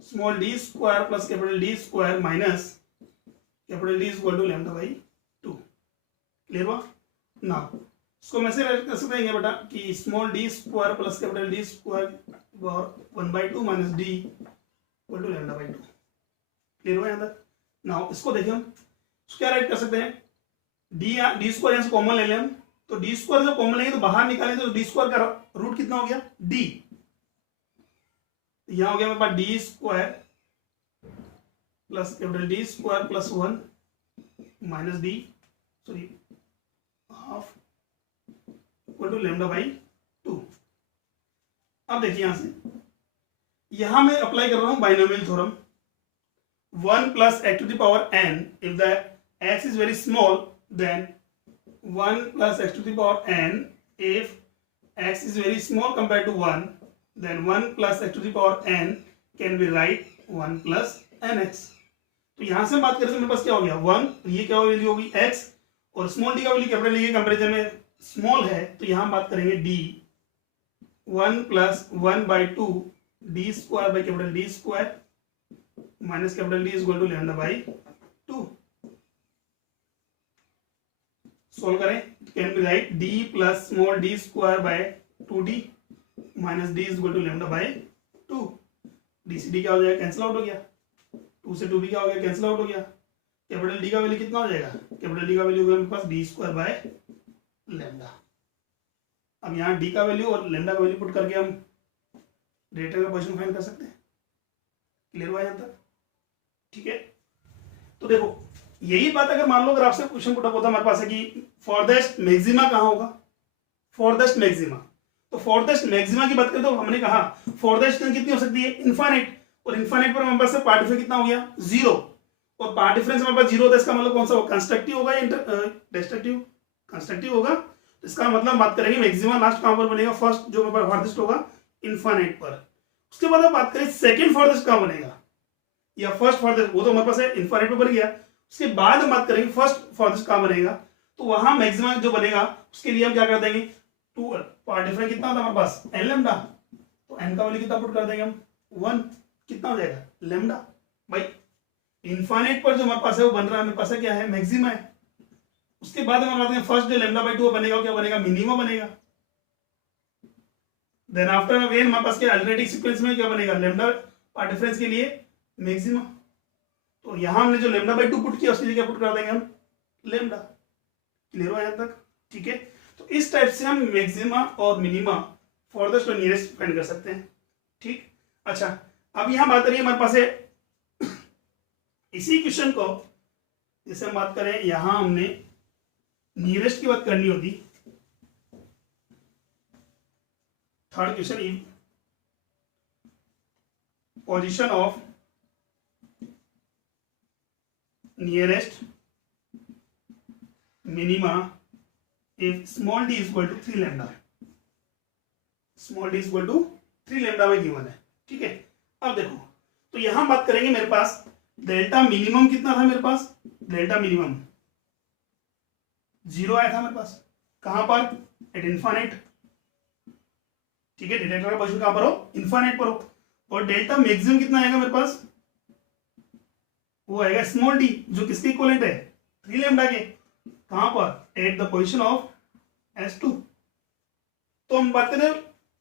small d square plus capital D square minus capital D equal to lambda by 2। Clear हुआ? नाउ इसको मैं से कर सकते हैं बेटा कि small d square plus capital D square और 1/2 minus d equal to lambda by 2। Clear हुआ यहाँ तक? नाउ इसको देखिए हम क्या राइट कर सकते हैं? डी स्क्वायर यहाँ से कॉमन ले लें हम, तो डी स्क्वायर जब कॉमन लेंगे तो बाहर निकालेंगे तो डी स्क्वायर का रूट कितना हो गया डी, यहां हो गया मेरे पास d square plus capital D square plus 1 minus d sorry half equal to lambda by 2। अब देखिए यहां से, यहां मैं अप्लाई कर रहा हूं binomial theorem, 1 plus x to the power n if the x is very small then 1 plus x to the power n, if x is very small compared to 1 then 1 plus x to the power n can be write 1 plus nx। तो यहां से बात करें तो मेरे पास क्या हो गया 1, ये क्या वैल्यू होगी x, और स्मॉल डी का वैल्यू कैपिटल डी के कंपैरिजन में स्मॉल है, तो यहां बात करेंगे d 1 plus 1 by 2 d square by capital D square minus capital D is equal to lambda by 2। Solve करें, can be write d plus small d square by 2d minus d is equal to lambda by 2। d से d क्या हो जाएगा cancel out हो गया, 2 से 2b क्या हो गया कैंसिल आउट हो गया, कैपिटल d का वैल्यू कितना हो जाएगा, कैपिटल d का वैल्यू होगा मेरे पास d स्क्वायर बाय लैम्डा। अब यहाँ d का वैल्यू और लैम्डा का वैल्यू पुट करके हम डेटा का पोजीशन फाइंड कर सकते हैं। क्लियर हुआ यहाँ तक? ठीक है, तो देखो यही बात अगर मान लो अगर आपसे क्वेश्चन पुट अप होता हमारे पास है कि फॉरदेस्ट मैक्सिमा कहां होगा, फॉरदेस्ट मैक्सिमा, तो फॉरदेस्ट मैक्सिमा की बात करें तो हमने कहा फॉरदेस्ट कितनी हो सकती है इनफाइनाइट, और इनफाइनाइट पर हमारे पास पार्ट डिफरेंस कितना हो गया 0, और पार्ट डिफरेंस हमारे पास 0 होता है, इसका मतलब कौन सा होगा कंस्ट्रक्टिव होगा या डिस्ट्रक्टिव, कंस्ट्रक्टिव होगा। तो इसका मतलब बात करेंगे मैक्सिमा लास्ट कहां पर बनेगा, फर्स्ट जो हमारे पास फॉरदेस्ट होगा इनफाइनाइट पर। उसके बाद हम बात करें सेकंड फॉरदेस्ट कहां बनेगा या फर्स्ट फॉरदेस्ट, वो तो हमारे पास है इनफाइनाइट पर बन गया। उसके बाद हम बात करेंगे फर्स्ट फॉरदेस्ट कहां बनेगा, तो वहां मैक्सिमम जो बनेगा उसके लिए हम क्या कर देंगे 2, पार्ट डिफरेंस कितना होता है हमारे पास n लैम्डा, तो n का वैल्यू कितना पुट कर देंगे हम 1, कितना हो जाएगा लैम्डा भाई। इनफाइनाइट पर जो हमारे पास है वो बन रहा है हमारे पास है क्या है मैक्सिमा है। उसके बाद हम बात करें फर्स्ट जो लैम्डा बाई 2 बनेगा क्या बनेगा मिनिमम बनेगा। देन आफ्टर अगेन हमारे पास क्या अल्टरनेटिव सीक्वेंस में क्या बनेगा लैम्डा पार्ट डिफरेंस के लिए मैक्सिमा, तो यहां हमने जो लैम्डा बाई 2 पुट किया उसके लिए क्या पुट कर देंगे हम लैम्डा। क्लियर हुआ यहां तक? ठीक है, तो इस टाइप से हम मैक्सिमा और मिनिमा फॉरदेस्ट और नियरेस्ट फाइंड कर सकते हैं। ठीक, अच्छा अब यहां बात करिए हमारे पास है इसी क्वेश्चन को, जैसे हम बात करें यहां हमने नियरेस्ट की बात करनी होती, third question is position of nearest minima if small d is equal to 3 lambda, small d is equal to 3 lambda में गिवन है। ठीक है, अब देखो तो यहां बात करेंगे मेरे पास डेल्टा मिनिमम कितना था मेरे पास, डेल्टा मिनिमम 0 आया था मेरे पास, कहां पर एट इनफाइनाइट। ठीक है, डिटेक्टर का पोजीशन कहां पर हो इनफाइनाइट पर हो, और डेल्टा मैक्सिमम कितना आएगा मेरे पास वो आएगा स्मॉल डी जो किसके इक्विवेलेंट है 3 लैम्डा के, कहां पर at the position of S2। तो हम बात करें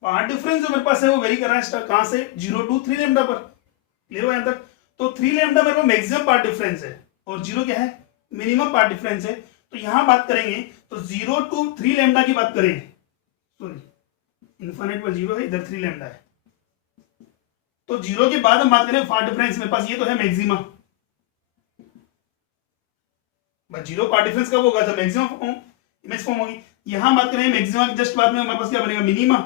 पार्ट डिफरेंस जो मेरे पास है वो वेरी कर रहा है कहां से 0 to 3 लैम्डा पर। क्लियर हुआ यहां तक? तो 3 लैम्डा मेरे पास मैक्सिमम पार्ट डिफरेंस है और 0 क्या है मिनिमम पार्ट डिफरेंस है। तो यहां बात करेंगे तो 0 to 3 लैम्डा की बात करें, सॉरी इनफाइनाइट पर 0 है, इधर 3 लैम्डा है, तो 0 के बाद हम बात करें पार्ट डिफरेंस मेरे पास ये तो है मैक्सिमा, बट 0 पार्ट डिफरेंस कब होगा जब मैक्सिमम इमेज फॉर्म होगी। यहां बात करें मैक्सिमा की जस्ट बाद में हमारे पास क्या बनेगा मिनिमा,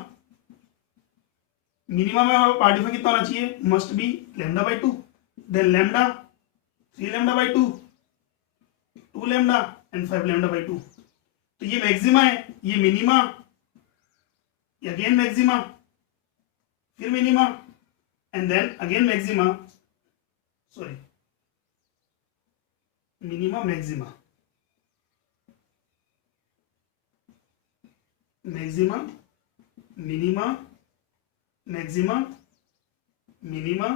मिनिमा में हमारा पार्ट डिफरेंस कितना होना चाहिए must be lambda by 2, then lambda 3 lambda by 2, 2 lambda and 5 lambda by 2। तो ये मैक्सिमा है, ये मिनिमा, ये अगेन मैक्सिमा, फिर minima and then again maxima, sorry minima maxima, maxima minima maxima minima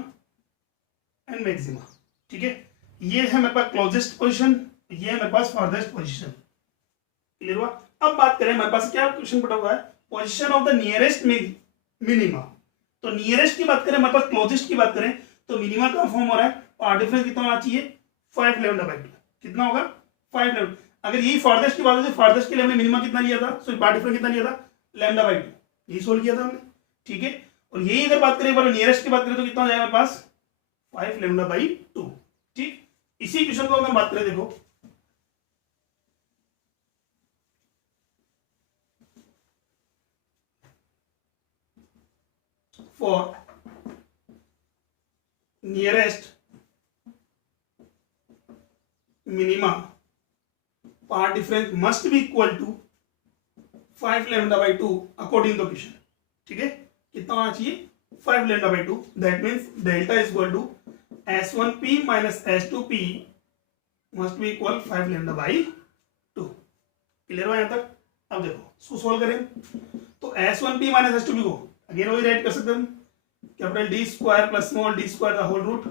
and maxima. ठीक है, ये है मेरे पास क्लोजेस्ट पोजीशन, ये है मेरे पास फारदेस्ट पोजीशन। क्लियर हुआ? अब बात करें हमारे पास क्या क्वेश्चन पड़ा हुआ है position of the nearest minima. तो नियरेस्ट की बात करें हमारे पास क्लोजेस्ट की बात करें तो मिनिमा का फॉर्म हो रहा है पार्ट डिफरेंस कितना होना चाहिए 5 लैम्डा बाई 2, कितना होगा 5 लैम्डा। अगर यही फार्देस्ट की बात होती, फार्देस्ट के लिए हमने मिनिमा कितना लिया था, सॉरी पार्ट डिफरेंस कितना लिया था, λ/2, यही सोल्व किया था हमने, ठीक है। और यही अगर बात करें नियरेस्ट की बात करें तो कितना हो जाएगा हमारे पास 5λ/2, ठीक। इसी क्वेश्चन को अगर बात करें, देखो for nearest minima path difference must be equal to 5λ/2 according to question, ठीक है। कितना होना चाहिए, 5λ/2, that means delta is equal to S1P minus S2P must be equal 5λ/2। Clear हुआ यहां तक। अब देखो इसको सोल्व करें तो S1P माइनस S2P को अगेन वही राइट कर सकते हैं हम, capital D square plus small d square the whole root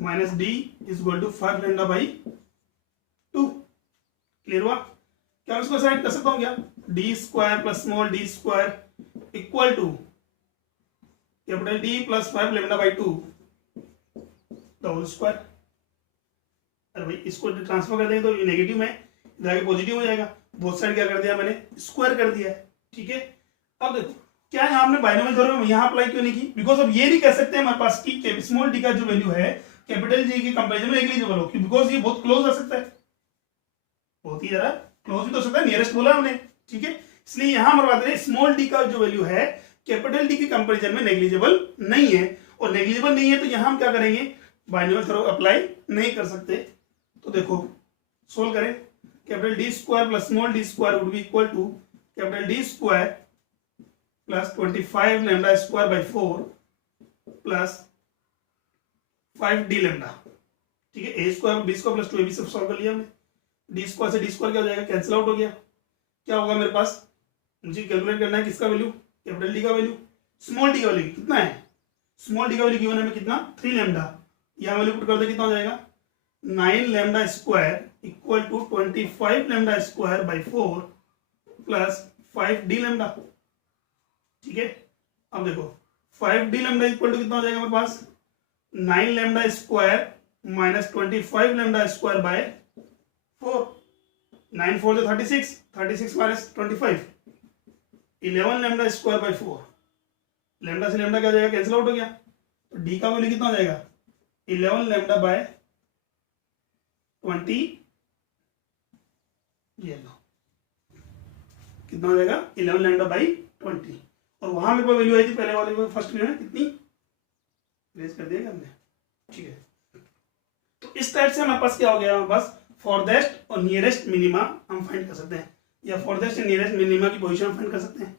minus D is equal to 5λ/2। Clear हुआ। क्या इसको साइड कर सकता हूं क्या, D square plus small d square equal to capital D plus 5λ/2 the whole square. अरे भाई इसको ट्रांसफर कर देंगे तो ये नेगेटिव में इधर आगे पॉजिटिव हो जाएगा, बोथ साइड क्या कर दिया मैंने, स्क्वायर कर दिया है, ठीक है। अब देखो क्या यहाँ हमने बाइनोमियल थ्योरम यहाँ अप्लाई क्यों नहीं की, बिकॉज अब ये नहीं कह सकते हमारे पास कि स्मॉल डी का जो वैल्यू है कैपिटल जी के कंपैरिजन में नेग्लिजिबल हो, बिकॉज ये बहुत क्लोज आ सकता है, बहुत ही ज्यादा क्लोज भी तो सकता है, नियरेस्ट बोला हमने, ठीक है। इसलिए यहाँ हमारे बात है स्मॉल डी का जो वैल्यू है कैपिटल डी के कंपैरिजन में नेग्लिजिबल नहीं है, और नेग्लिजिबल नहीं है तो यहाँ हम क्या करेंगे, बाइनोमियल थ्योरम अप्लाई नहीं कर सकते। तो देखो सोल्व करें, capital D square plus small d square would be equal to capital D square plus 25λ square by 4 plus 5d λ, ठीक है। A square b square plus 2ab सब सॉल्व कर लिया हमने, डी स्क्वायर से डी स्क्वायर क्या हो जाएगा, कैंसिल आउट हो गया। क्या होगा मेरे पास, मुझे कैलकुलेट करना है किसका वैल्यू, कैपिटल डी का वैल्यू, स्मॉल डी का वैल्यू कितना है, स्मॉल डी का वैल्यू गिवन है हमें कितना 3λ, यहाँ वैल्यू पुट कर दे कितना हो जाएगा 9λ square equal to 25λ square by 4 plus 5d λ, ठीक है। अब देखो 5d λ इक्वल टू कितना हो जाएगा हमारे पास 9λ square minus 25λ square by 4, 9 4 36, 36 minus 25 11λ square by 4, lambda से लैम्डा क्या हो जाएगा, कैंसिल आउट हो गया, तो डी का वैल्यू कितना हो जाएगा 11λ बाय 20, ये लो कितना हो जाएगा 11λ बाई 20, और वहां मेरे पास वैल्यू आई थी पहले वाले में फर्स्ट में कितनी, रेज कर दिया हमने, ठीक है। तो इस टाइप से हमारे पास क्या हो गया, हमारे पास फॉरदेस्ट और नियरेस्ट मिनिमा हम फाइंड कर सकते हैं, या फॉरदेस्ट एंड नियरेस्ट मिनिमा की पोजीशन फाइंड कर सकते हैं।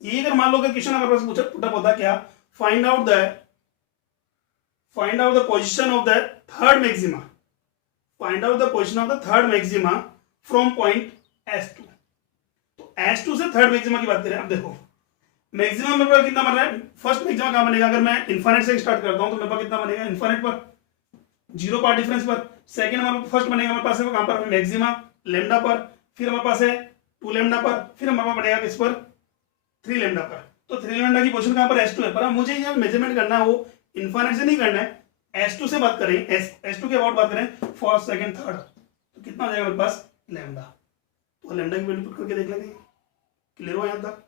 ये अगर मान लो कि क्वेश्चन हमारे पास पूछा पुट अप होता क्या, find out the position of the third maxima, find out the position of the third maxima from point S2। तो S2 से थर्ड मैक्सिमा की बात करें, अब देखो मैक्सिमम मेरे पास कितना बन रहा है, फर्स्ट मैक्सिमा कहां बनेगा, अगर मैं इनफाइनाइट से स्टार्ट करता हूं तो मेरे पास कितना बनेगा इनफाइनाइट पर, जीरो पार्ट डिफरेंस पर। सेकंड हमारे फर्स्ट बनेगा हमारे पास है कहां पर, मैक्सिमा लैम्डा पर, फिर हमारे पास है 2λ पर, फिर हमारे पास बनेगा किस पर 3λ पर। तो 3λ की पोजीशन कहां पर S2 है, पर मुझे ये मेजरमेंट करना है वो इनफाइनाइट से नहीं करना है, S2 से बात करें, S2 के अबाउट बात करें फर्स्ट सेकंड थर्ड, तो कितना हो जाएगा मेरे पास लैम्डा, तो लैम्डा की वैल्यू पुट करके देख लेंगे। क्लियर हुआ यहां तक,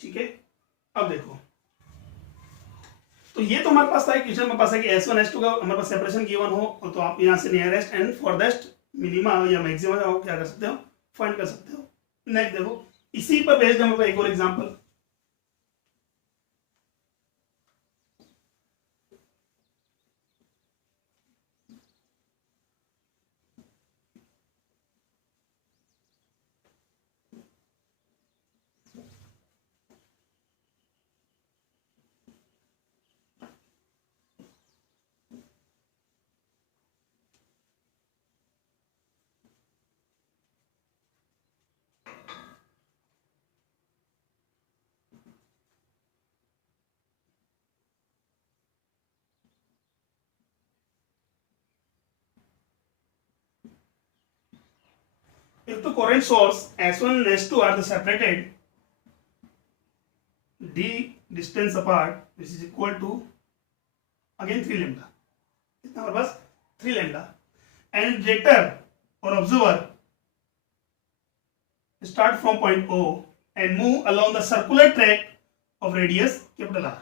ठीक है। अब देखो तो ये तो हमारे पास था क्वेश्चन, हमारे पास है कि S1 S2 का हमारे पास सेपरेशन गिवन हो, तो आप यहां से नियरेस्ट एंड फॉरदेस्ट मिनिमा या मैक्सिमा आप क्या कर सकते हो, फाइंड कर सकते हो। नेक्स्ट देखो इसी पर बेस्ड हमारे पास एक और example, if the current source S1 and S2 are the separated d distance apart, which is equal to again 3λ, कितना हमारे पास 3λ, and detector or observer start from point O and move along the circular track of radius capital R.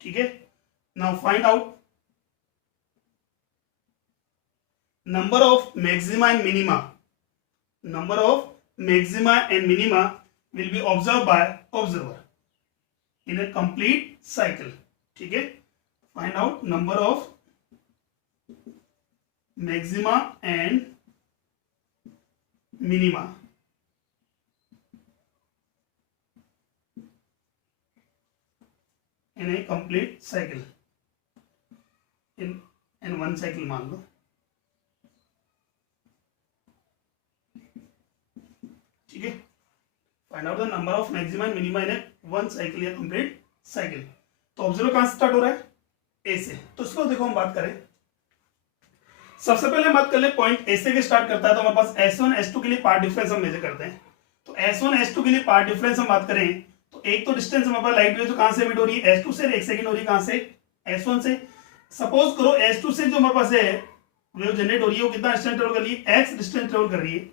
ठीक है, now find out number of maxima and minima. Number of maxima and minima will be observed by observer in a complete cycle. ठीक है, find out number of maxima and minima in a complete cycle. in one cycle मान लो, ठीक है. Find out the number of maxima and minima in one cycle या complete cycle. तो observer कहां से start हो रहा है? ए से. तो इसको देखो हम बात करें, सबसे पहले बात कर ले पॉइंट ए से के स्टार्ट करता है तो हमारे पास S1 S2 के लिए पार्ट डिफरेंस हम मेजर करते हैं. तो S1 S2 के लिए पार्ट डिफरेंस हम बात करें तो एक तो डिस्टेंस हमारे पास लाइट वेव जो कहां से एमिट हो रही है S2 से, एक सेकंड हो रही है कहां से? S1 से. सपोज करो S2 से जो हमारे पास है वेव जनरेट हो रही है वो कितना डिस्टेंस ट्रेवल कर रही है? x डिस्टेंस ट्रेवल कर रही है,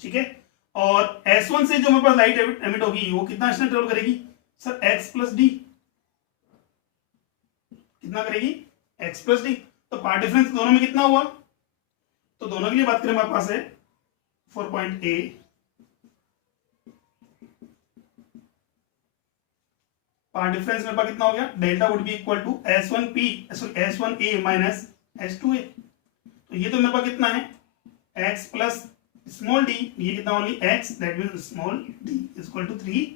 ठीक है. और S1 से जो हमारे पास लाइट एमिट होगी वो कितना डिस्टेंस ट्रेवल करेगी सर? x plus D. कितना करेगी? x plus D. तो पार्ट डिफरेंस दोनों में कितना हुआ? तो दोनों के लिए बात करें हमारे पास है 4 पॉइंट ए पार्ट डिफरेंस मेरे पास कितना हो गया? Delta would be equal to S1A minus S2A. तो ये तो मेरे पास कितना है? x plus small d. ये कितना only x, that mean small d is equal to 3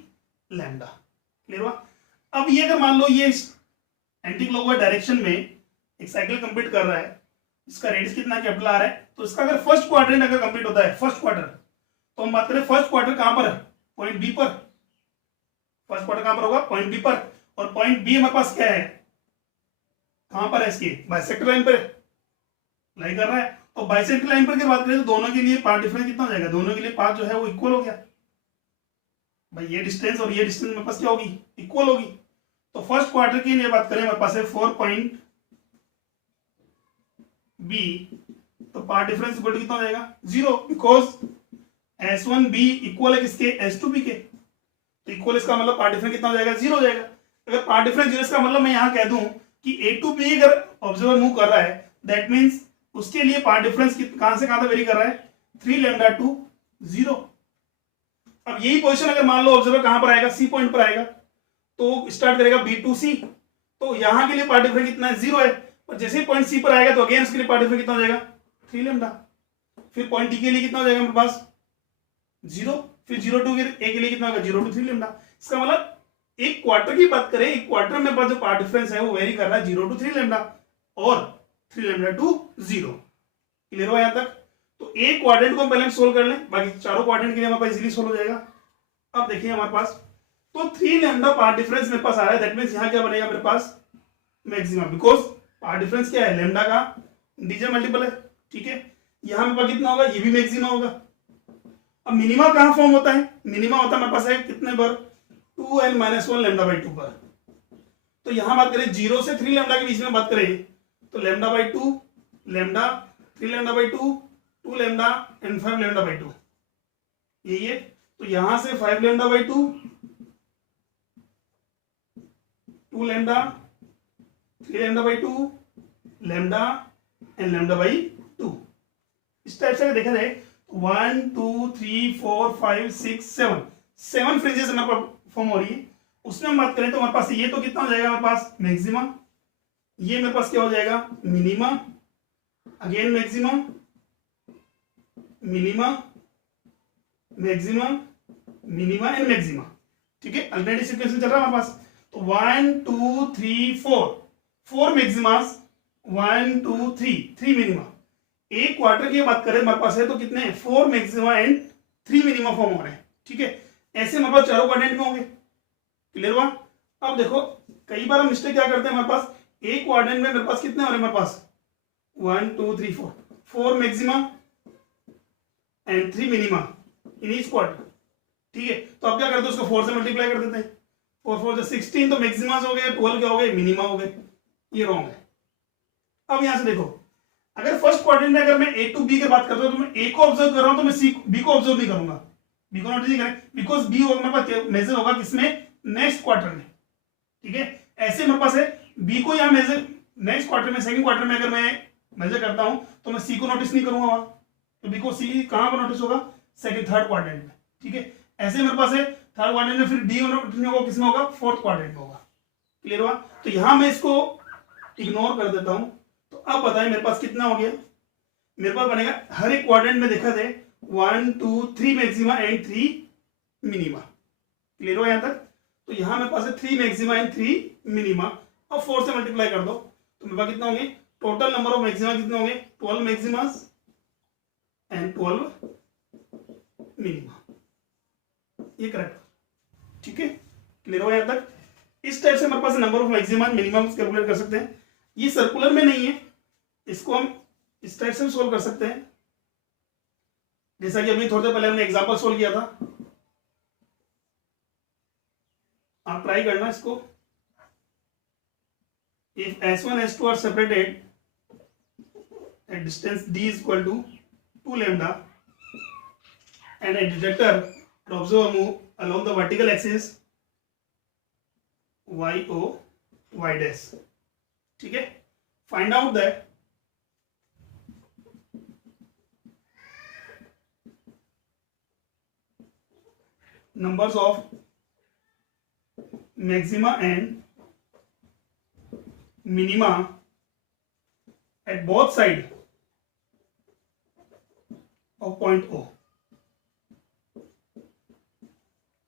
lambda. Clear हुआ? अब ये अगर मान लो ये एंटी क्लॉकवाइज डायरेक्शन में एक साइकिल कंप्लीट कर रहा है, इसका रेडियस कितना कैपिटल आर है, तो इसका अगर फर्स्ट क्वाड्रेंट अगर कंप्लीट होता है फर्स्ट क्वार्टर, तो हम बात करें फर्स्ट क्वार्टर कहां पर? पॉइंट बी पर. फर्स्ट क्वार्टर कहां पर होगा? पॉइंट बी पर. और पॉइंट बी हमारे पास क्या है? कहां पर है? इसके बाइसेक्टर लाइन पर लाई कर रहा है. तो बाइसेक्टर लाइन पर की बात करें तो दोनों के लिए पार्ट डिफरेंस कितना हो जाएगा? दोनों के लिए पार्ट जो है वो इक्वल हो गया भाई. ये डिस्टेंस और ये डिस्टेंस मेरे पास क्या होगी? इक्वल होगी. तो फर्स्ट क्वार्टर की लिए बात करें हमारे पास है 4 पॉइंट बी, तो पार्ट डिफरेंस इक्वल कितना हो जाएगा? 0, बिकॉज S1B इक्वल है किसके? S2B के. तो इक्वल इसका मतलब पार्ट डिफरेंस कितना हो जाएगा? 0 हो जाएगा. अगर पार्ट डिफरेंस 0 इसका मतलब मैं यहां कह दूं कि A to B अगर ऑब्जर्वर मूव कर रहा है दैट मींस उसके लिए पार्ट डिफरेंस कहां से कहां तक वेरी कर रहा है? 3 लैम्डा टू 0. अब यही पोजीशन अगर मान लो ऑब्जर्वर कहां पर आएगा? C पॉइंट पर आएगा तो स्टार्ट करेगा B to C. तो यहां के लिए पार्ट डिफरेंस कितना है? 0 है. और जैसे ही पॉइंट C पर आएगा तो अगेन उसके लिए पार्ट डिफरेंस कितना हो जाएगा? 3 लैम्डा. फिर पॉइंट D के लिए कितना हो जाएगा मेरे पास? 0. फिर 0 टू A के लिए कितना होगा? 0 टू 3 लैम्डा. इसका मतलब एक क्वार्टर की बात करें, एक क्वार्टर में पास जो पार्ट डिफरेंस है वो वेरी कर रहा है 0 टू 3 लैम्डा और 3 लैम्डा टू 0. क्लियर हुआ यहां तक? तो एक क्वाड्रेंट को हम पहले सोल्व कर लें, बाकी चारों क्वाड्रेंट के लिए हमारे पास इजीली सोल्व हो जाएगा. अब देखिए हमारे पास तो 3 लैम्डा पार्ट डिफरेंस मेरे पास आ रहा है. दैट मींस यहां क्या बनेगा मेरे पास? मैक्सिमम, बिकॉज पार्ट डिफरेंस क्या है? लैम्डा का इंटीजर मल्टीपल है, ठीक है. यहां मेरे पास कितना होगा? ये भी मैक्सिमा होगा. अब मिनिमा कहां फॉर्म होता है? मिनिमा होता है मेरे पास है कितने पर? 2n माइनस 1 लैम्डा बाई 2 पर. तो यहां बात करें 0 से 3 लैम्डा के बीच में बात करें तो lambda by 2 lambda, 3 lambda by 2 2 lambda and 5 lambda by 2. यही है. तो यहां से 5 lambda by 2 2 lambda 3 lambda by 2 lambda and lambda by 2. इस टाइप से देखा जाए 1 2 3 4 5 6 7 फ्रिंजेस हमारे पास फॉर्म हो रही है. उसमें हम बात करें तो हमारे पास ये तो कितना हो जाएगा हमारे पास? मैक्सिमा. ये मेरे पास क्या हो जाएगा? Minima, again maxima, minima, maxima, minima and maxima. ठीक है, अल्टरनेटिव सीक्वेंस में चल रहा है हमारे पास. तो 1 2 3 4 मैक्सिमास, 1 2 3 मिनिमा. एक क्वार्टर की बात करें हमारे पास है तो कितने? 4 मैक्सिमा एंड 3 मिनिमा फॉर्म हो रहे हैं. ठीक है, ऐसे हमारे पास चारों क्वाड्रेंट में होंगे. क्लियर हुआ? अब देखो कई बार हम मिस्टेक क्या करते हैं, हमारे पास एक क्वाड्रेंट में मेरे पास कितने हो रहे हैं? हमारे पास 1 2 3 4 maxima and 3 minima in each quadrant. ठीक है, तो अब क्या करते हैं? उसको 4 से मल्टीप्लाई कर देते हैं. 4 4 16 तो मैक्सिमास हो गए, 12 क्या हो गए? मिनिमा हो गए. ये रॉन्ग है. अब यहां से देखो अगर फर्स्ट क्वाड्रेंट में अगर मैं ए टू बी की बात करता हूं तो मैं ए को ऑब्जर्व कर रहा हूं तो मैं सी बी को ऑब्जर्व नहीं करूंगा, बी को नोटिस नहीं करें, बिकॉज बी होगा मेरे पास मेजर होगा किसमें, नेक्स्ट क्वार्टर में, ठीक है। ऐसे मेरे पास है बी को यहां मेजर नेक्स्ट क्वार्टर में, सेकंड क्वार्टर में अगर मैं मेजर करता हूं तो मैं सी को नोटिस नहीं करूंगा वहां, तो बी को सी कहां पर नोटिस होगा, सेकंड थर्ड क्वाड्रेंट में, ठीक है। ऐसे मेरे पास है थर्ड क्वाड्रेंट में, फिर डी नोटिस नहीं होगा, किसमें होगा, फोर्थ क्वाड्रेंट में होगा, क्लियर हुआ। तो यहां मैं इसको इग्नोर कर देता हूं। तो अब बताएं मेरे पास कितना हो गया, मेरे पास बनेगा हर एक क्वाड्रेंट में देखा जाए 1 2 3 मैक्सिमा एंड 3 मिनिमा, क्लियर हो यहां तक। तो यहां मेरे पास है 3 मैक्सिमा एंड 3 मिनिमा, अब 4 से मल्टीप्लाई कर दो तो मेरे पास कितना होंगे, टोटल नंबर ऑफ मैक्सिमा कितने होंगे, 12 मैक्सिमास एंड 12 मिनिमा, ये करेक्ट, ठीक है, क्लियर हो यहां तक। इस टाइप से हमारे पास number of maxima minimum calculate कर सकते हैं। ये सर्कुलर में नहीं है, इसको हम इस टाइप से सोल्व कर सकते हैं, जैसा कि अभी थोड़ी देर पहले हमने एग्जांपल सोल्व किया था। आप ट्राई करना इसको। If S1 S2 are separated at distance d is equal to 2 lambda and a detector to observe a move along the vertical axis y o y dash, ठीक है। Find out that numbers of maxima and minima at both sides of point O,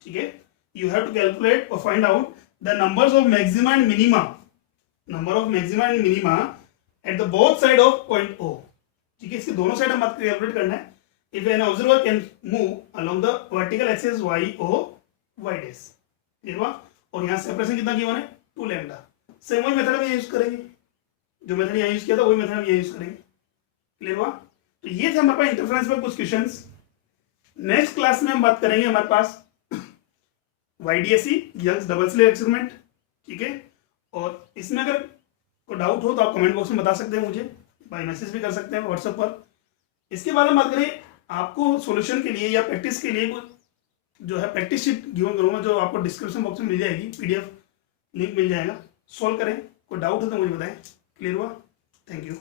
ठीक है। You have to calculate or find out the numbers of maxima and minima, number of maxima and minima at the both side of point O, ठीक है। इसके दोनों side हम बात calculate करना है। If an observer can move along the vertical axis y o y dash, clear हुआ। और यहाँ सेपरेशन कितना गिवन है, 2 लैम्डा। सेम वही मेथड में यूज करेंगे, जो मेथड यहाँ यूज किया था वही मेथड हम यूज करेंगे, क्लियर हुआ। तो ये थे हमारे पास इंटरफेरेंस में कुछ क्वेश्चंस। नेक्स्ट क्लास में हम बात करेंगे हमारे पास YDSE Young's double slit experiment, ठीक है। और इसमें अगर कोई डाउट हो तो आप कमेंट बॉक्स में बता सकते हैं, मुझे बाय मैसेज भी कर सकते हैं व्हाट्सएप पर। इसके बाद हम बात करें आपको सॉल्यूशन के लिए या प्रैक्टिस के लिए जो है प्रैक्टिस शीट गिवन करूंगा, जो आपको डिस्क्रिप्शन बॉक्स में मिल जाएगी, PDF लिंक मिल जाएगा, सॉल्व करें। कोई डाउट हो तो मुझे बताएं, क्लियर हुआ, थैंक यू।